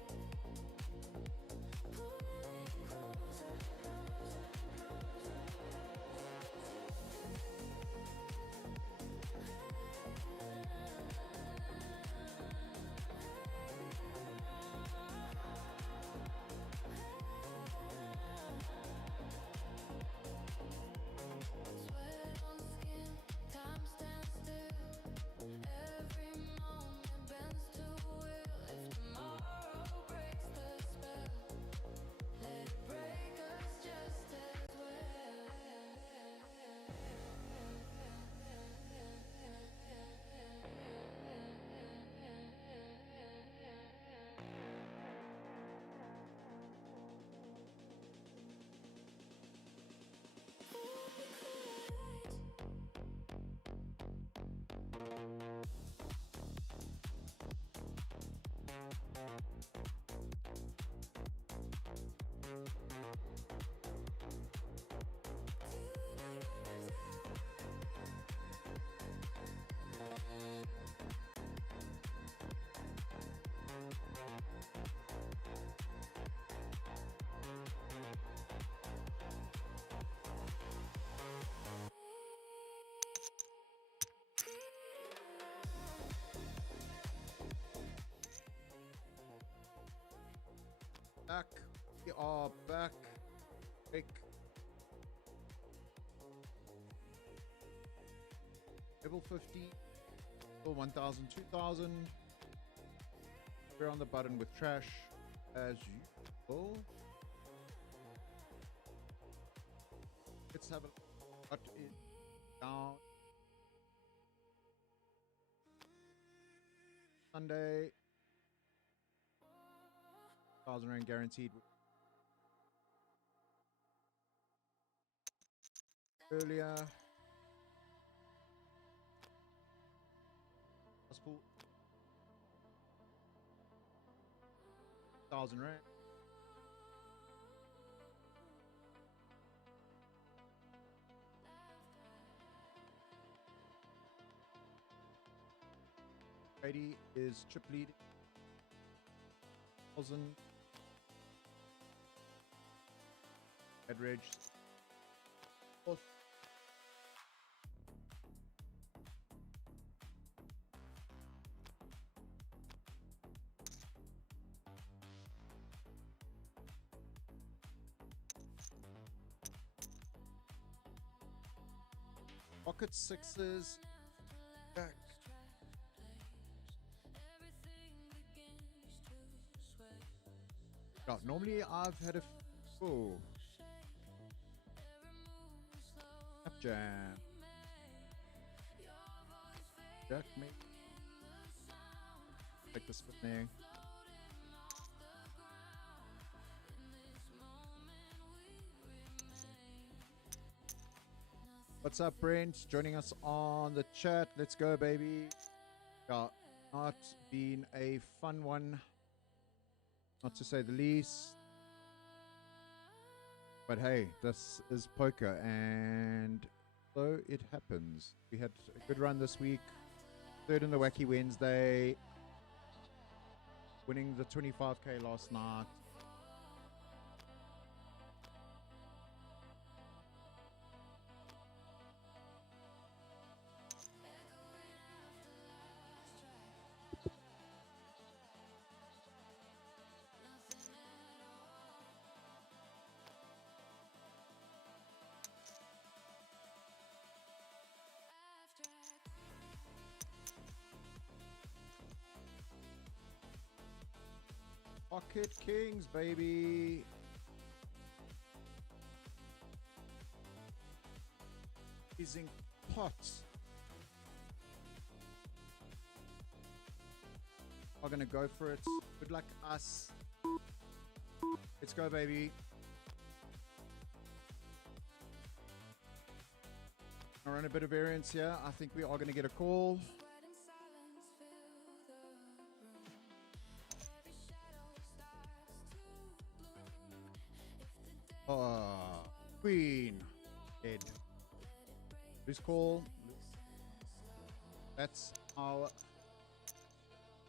pulling closer, closer, closer. Sweat on skin, time stands still. Every moment bends to will. If tomorrow breaks the spell, let it break us just as well. Back. We are back. Big. Level 50. Still 1,000, 2,000. We're on the button with trash as usual. Let's have a cut it down. Sunday. 1,000 rand guaranteed. Earlier. Possible. 1,000 rand. Brady is chip lead. 1,000. Edridge. Oh. Pocket sixes. Back. No, normally I've had a oh. Up jam. Jack me. Take this foot there. What's up, Brent? Joining us on the chat. Let's go, baby. Yeah, not been a fun one, not to say the least. But hey, this is poker, and so it happens. We had a good run this week. Third in the Wacky Wednesday. Winning the 25k last night. Pocket Kings, baby. Using pots. We're gonna go for it. Good luck, us. Let's go, baby. I'll run a bit of variance here. I think we are gonna get a call. Sweating silence fill the room. Every shadow starts to bloom. If the day Oh, Queen. Dead. Loose call. That's our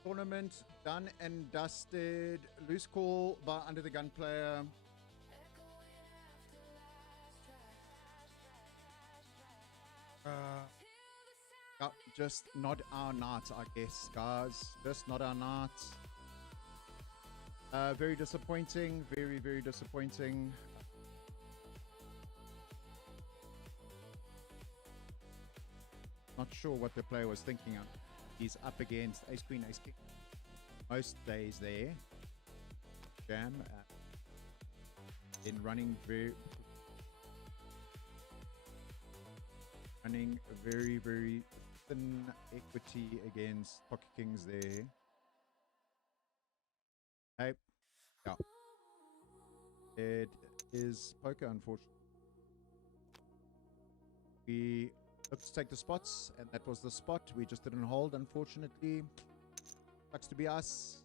tournament done and dusted. Loose call by Under the Gun player. Just not our night, I guess, guys. Just not our night. Very disappointing. Very, very disappointing. Not sure what the player was thinking of. He's up against Ace Queen, Ace King. Most days there. Jam. Then running very, very thin equity against Pocket Kings there. Hey. Yeah. It is poker, unfortunately. We looked to take the spots, and that was the spot. We just didn't hold, unfortunately. Sucks to be us.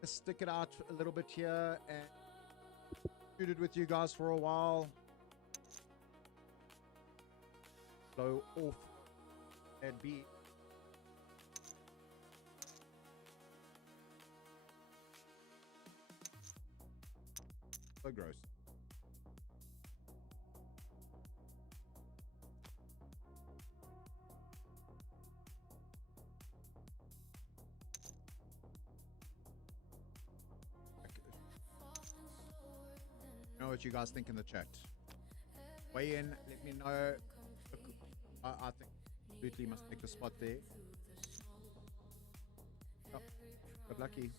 Let's stick it out a little bit here and shoot it with you guys for a while. Blow off and be. So gross. Know what you guys think in the chat. Weigh in, let me know. I think absolutely must take the spot there. Oh, got lucky.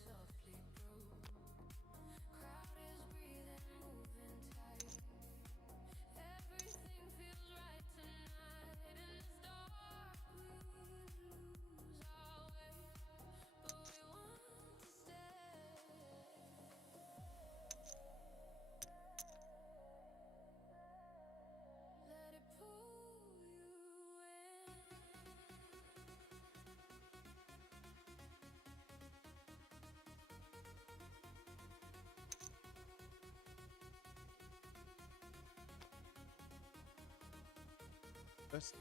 Best.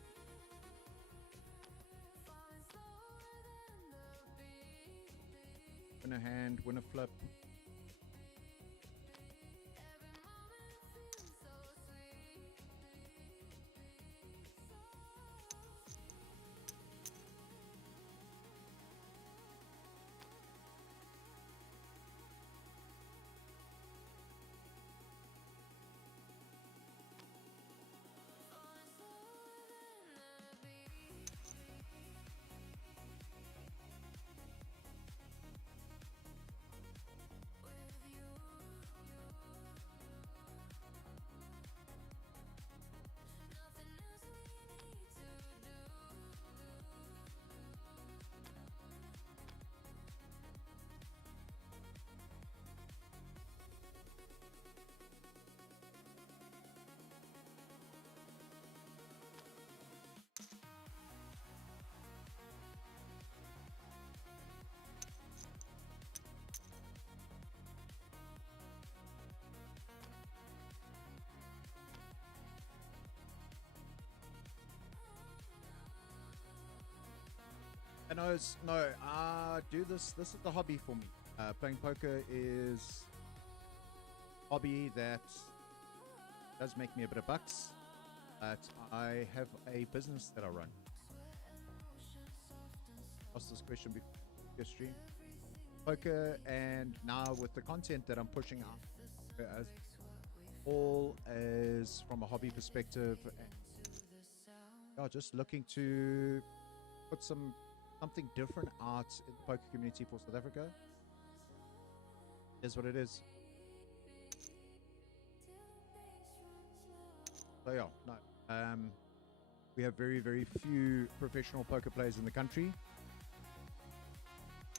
Win a hand, win a flip. And I do this. This is the hobby for me. Playing poker is a hobby that does make me a bit of bucks. But I have a business that I run. Asked this question before history. Poker, and now with the content that I'm pushing out, as all as from a hobby perspective, and yeah, just looking to put something different out in the poker community for South Africa. Is what it is. So yeah, no. We have very, very few professional poker players in the country.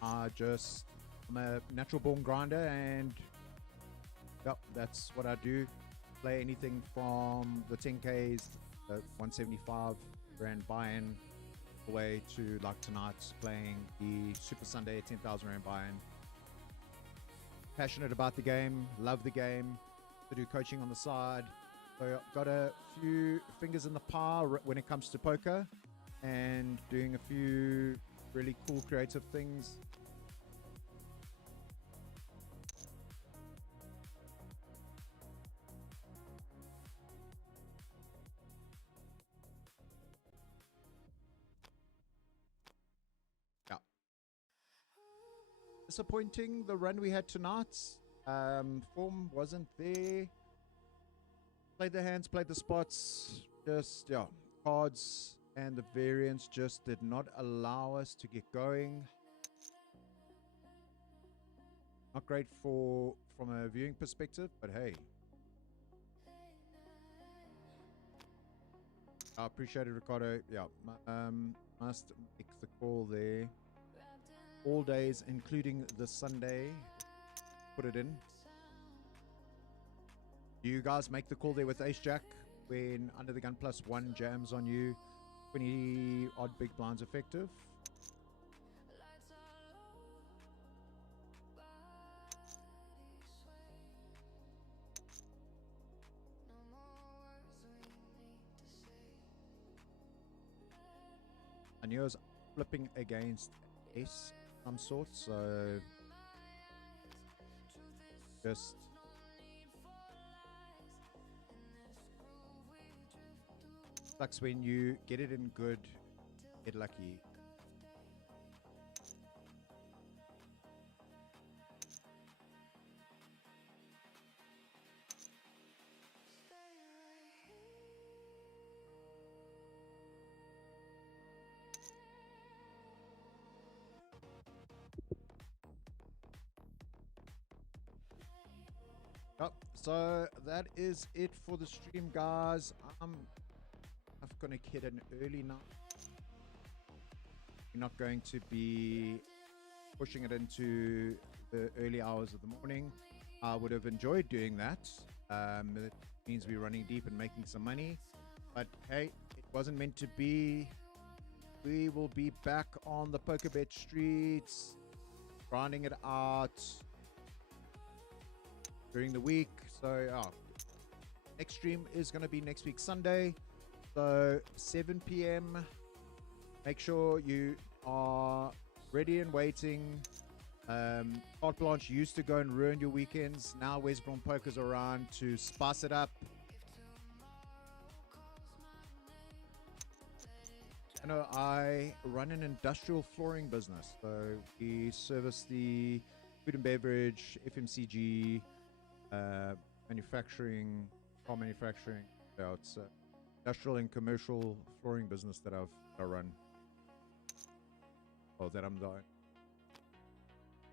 I'm a natural born grinder, and yep, that's what I do. Play anything from the 10Ks, 175 Rand buy-in, away to like tonight's playing the Super Sunday 10,000 Rand buy-in. Passionate about the game, love the game, to do coaching on the side. So got a few fingers in the pie when it comes to poker, and doing a few really cool creative things. Yeah. Disappointing the run we had tonight. Form wasn't there. Played the hands, played the spots. Just, yeah, cards and the variance just did not allow us to get going. Not great from a viewing perspective, but hey. I appreciate it, Ricardo. Yeah, must make the call there. All days, including the Sunday. Put it in. You guys make the call there with Ace Jack when under the gun +1 jams on you. 20 odd big blinds effective. I knew I was flipping against Ace of some sort, so just sucks when you get it in good, get lucky. Oh, so that is it for the stream, guys. I'm gonna get an early night. We're not going to be pushing it into the early hours of the morning. I would have enjoyed doing that. It means we're running deep and making some money, but hey, it wasn't meant to be. We will be back on the PokerBet streets, grinding it out during the week. So next stream is going to be next week Sunday, so 7 p.m. Make sure you are ready and waiting. Carte Blanche used to go and ruin your weekends. Now West Brom Poker's around to spice it up. I know I run an industrial flooring business, so we service the food and beverage, FMCG, manufacturing, car manufacturing. Yeah, it's industrial and commercial flooring business that I run. Oh, that I'm the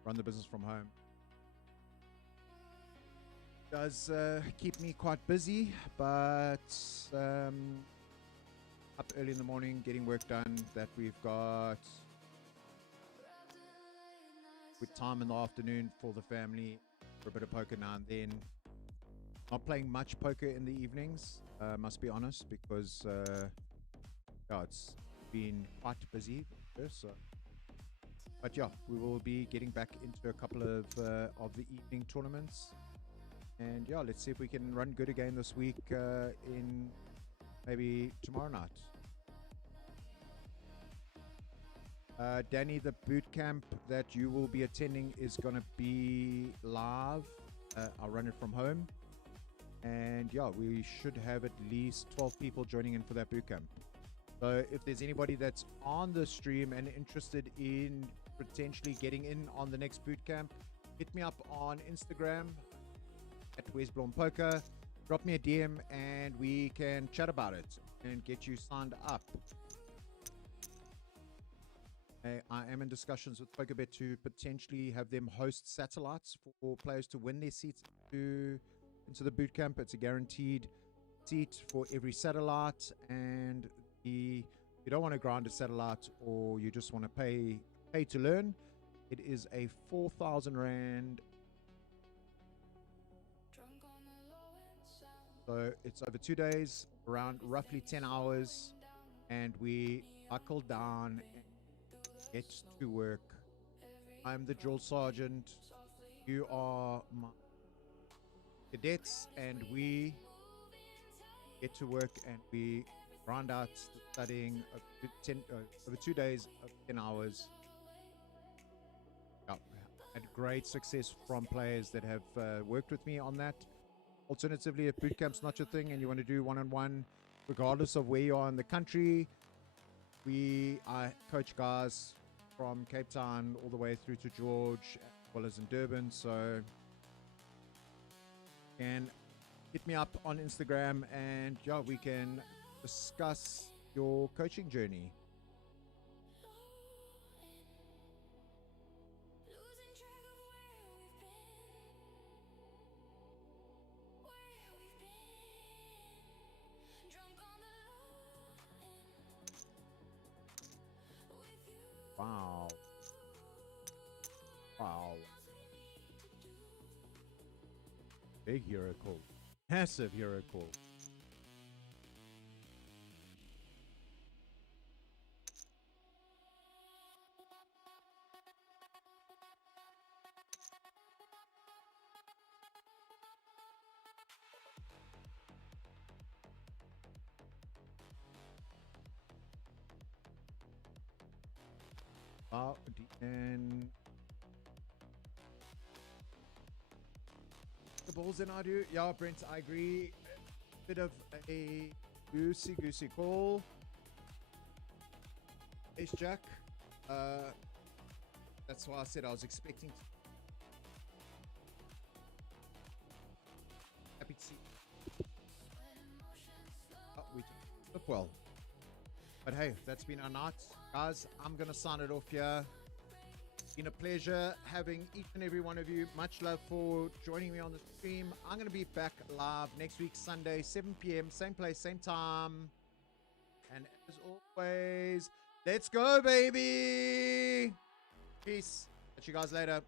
run the business from home. Does keep me quite busy, but up early in the morning getting work done that we've got, with time in the afternoon for the family, for a bit of poker now and then. Not playing much poker in the evenings, must be honest, because yeah, it's been quite busy. So. But yeah, we will be getting back into a couple of the evening tournaments, and yeah, let's see if we can run good again this week, in maybe tomorrow night. Danny, the boot camp that you will be attending is going to be live. I'll run it from home, and yeah, we should have at least 12 people joining in for that boot camp. So if there's anybody that's on the stream and interested in potentially getting in on the next boot camp, hit me up on Instagram at West Brom Poker. Drop me a DM and we can chat about it and get you signed up. I am in discussions with Pokebet to potentially have them host satellites for players to win their seats into the boot camp. It's a guaranteed seat for every satellite, and you don't want to grind a satellite, or you just want to pay to learn. It is a 4,000 rand. So it's over 2 days, around roughly 10 hours, and we buckle down and get to work. I'm the drill sergeant. You are my cadets, and we get to work and we round out the studying over 2 days of 10 hours. Had great success from players that have worked with me on that. Alternatively, if boot camp's not your thing and you want to do one-on-one, regardless of where you are in the country, I coach guys from Cape Town all the way through to George, as well as in Durban. So you can hit me up on Instagram, and yeah, we can discuss your coaching journey. Wow. Wow. Big hero call. Massive hero call. And the balls in I do. Yeah, Brent, I agree. Bit of a goosey call. Ace Jack. That's why I said I was expecting to. Happy to see. Oh, we took well. But hey, that's been our night. Guys, I'm going to sign it off here. It's been a pleasure having each and every one of you. Much love for joining me on the stream. I'm going to be back live next week, Sunday, 7 p.m. Same place, same time. And as always, let's go, baby. Peace. Catch you guys later.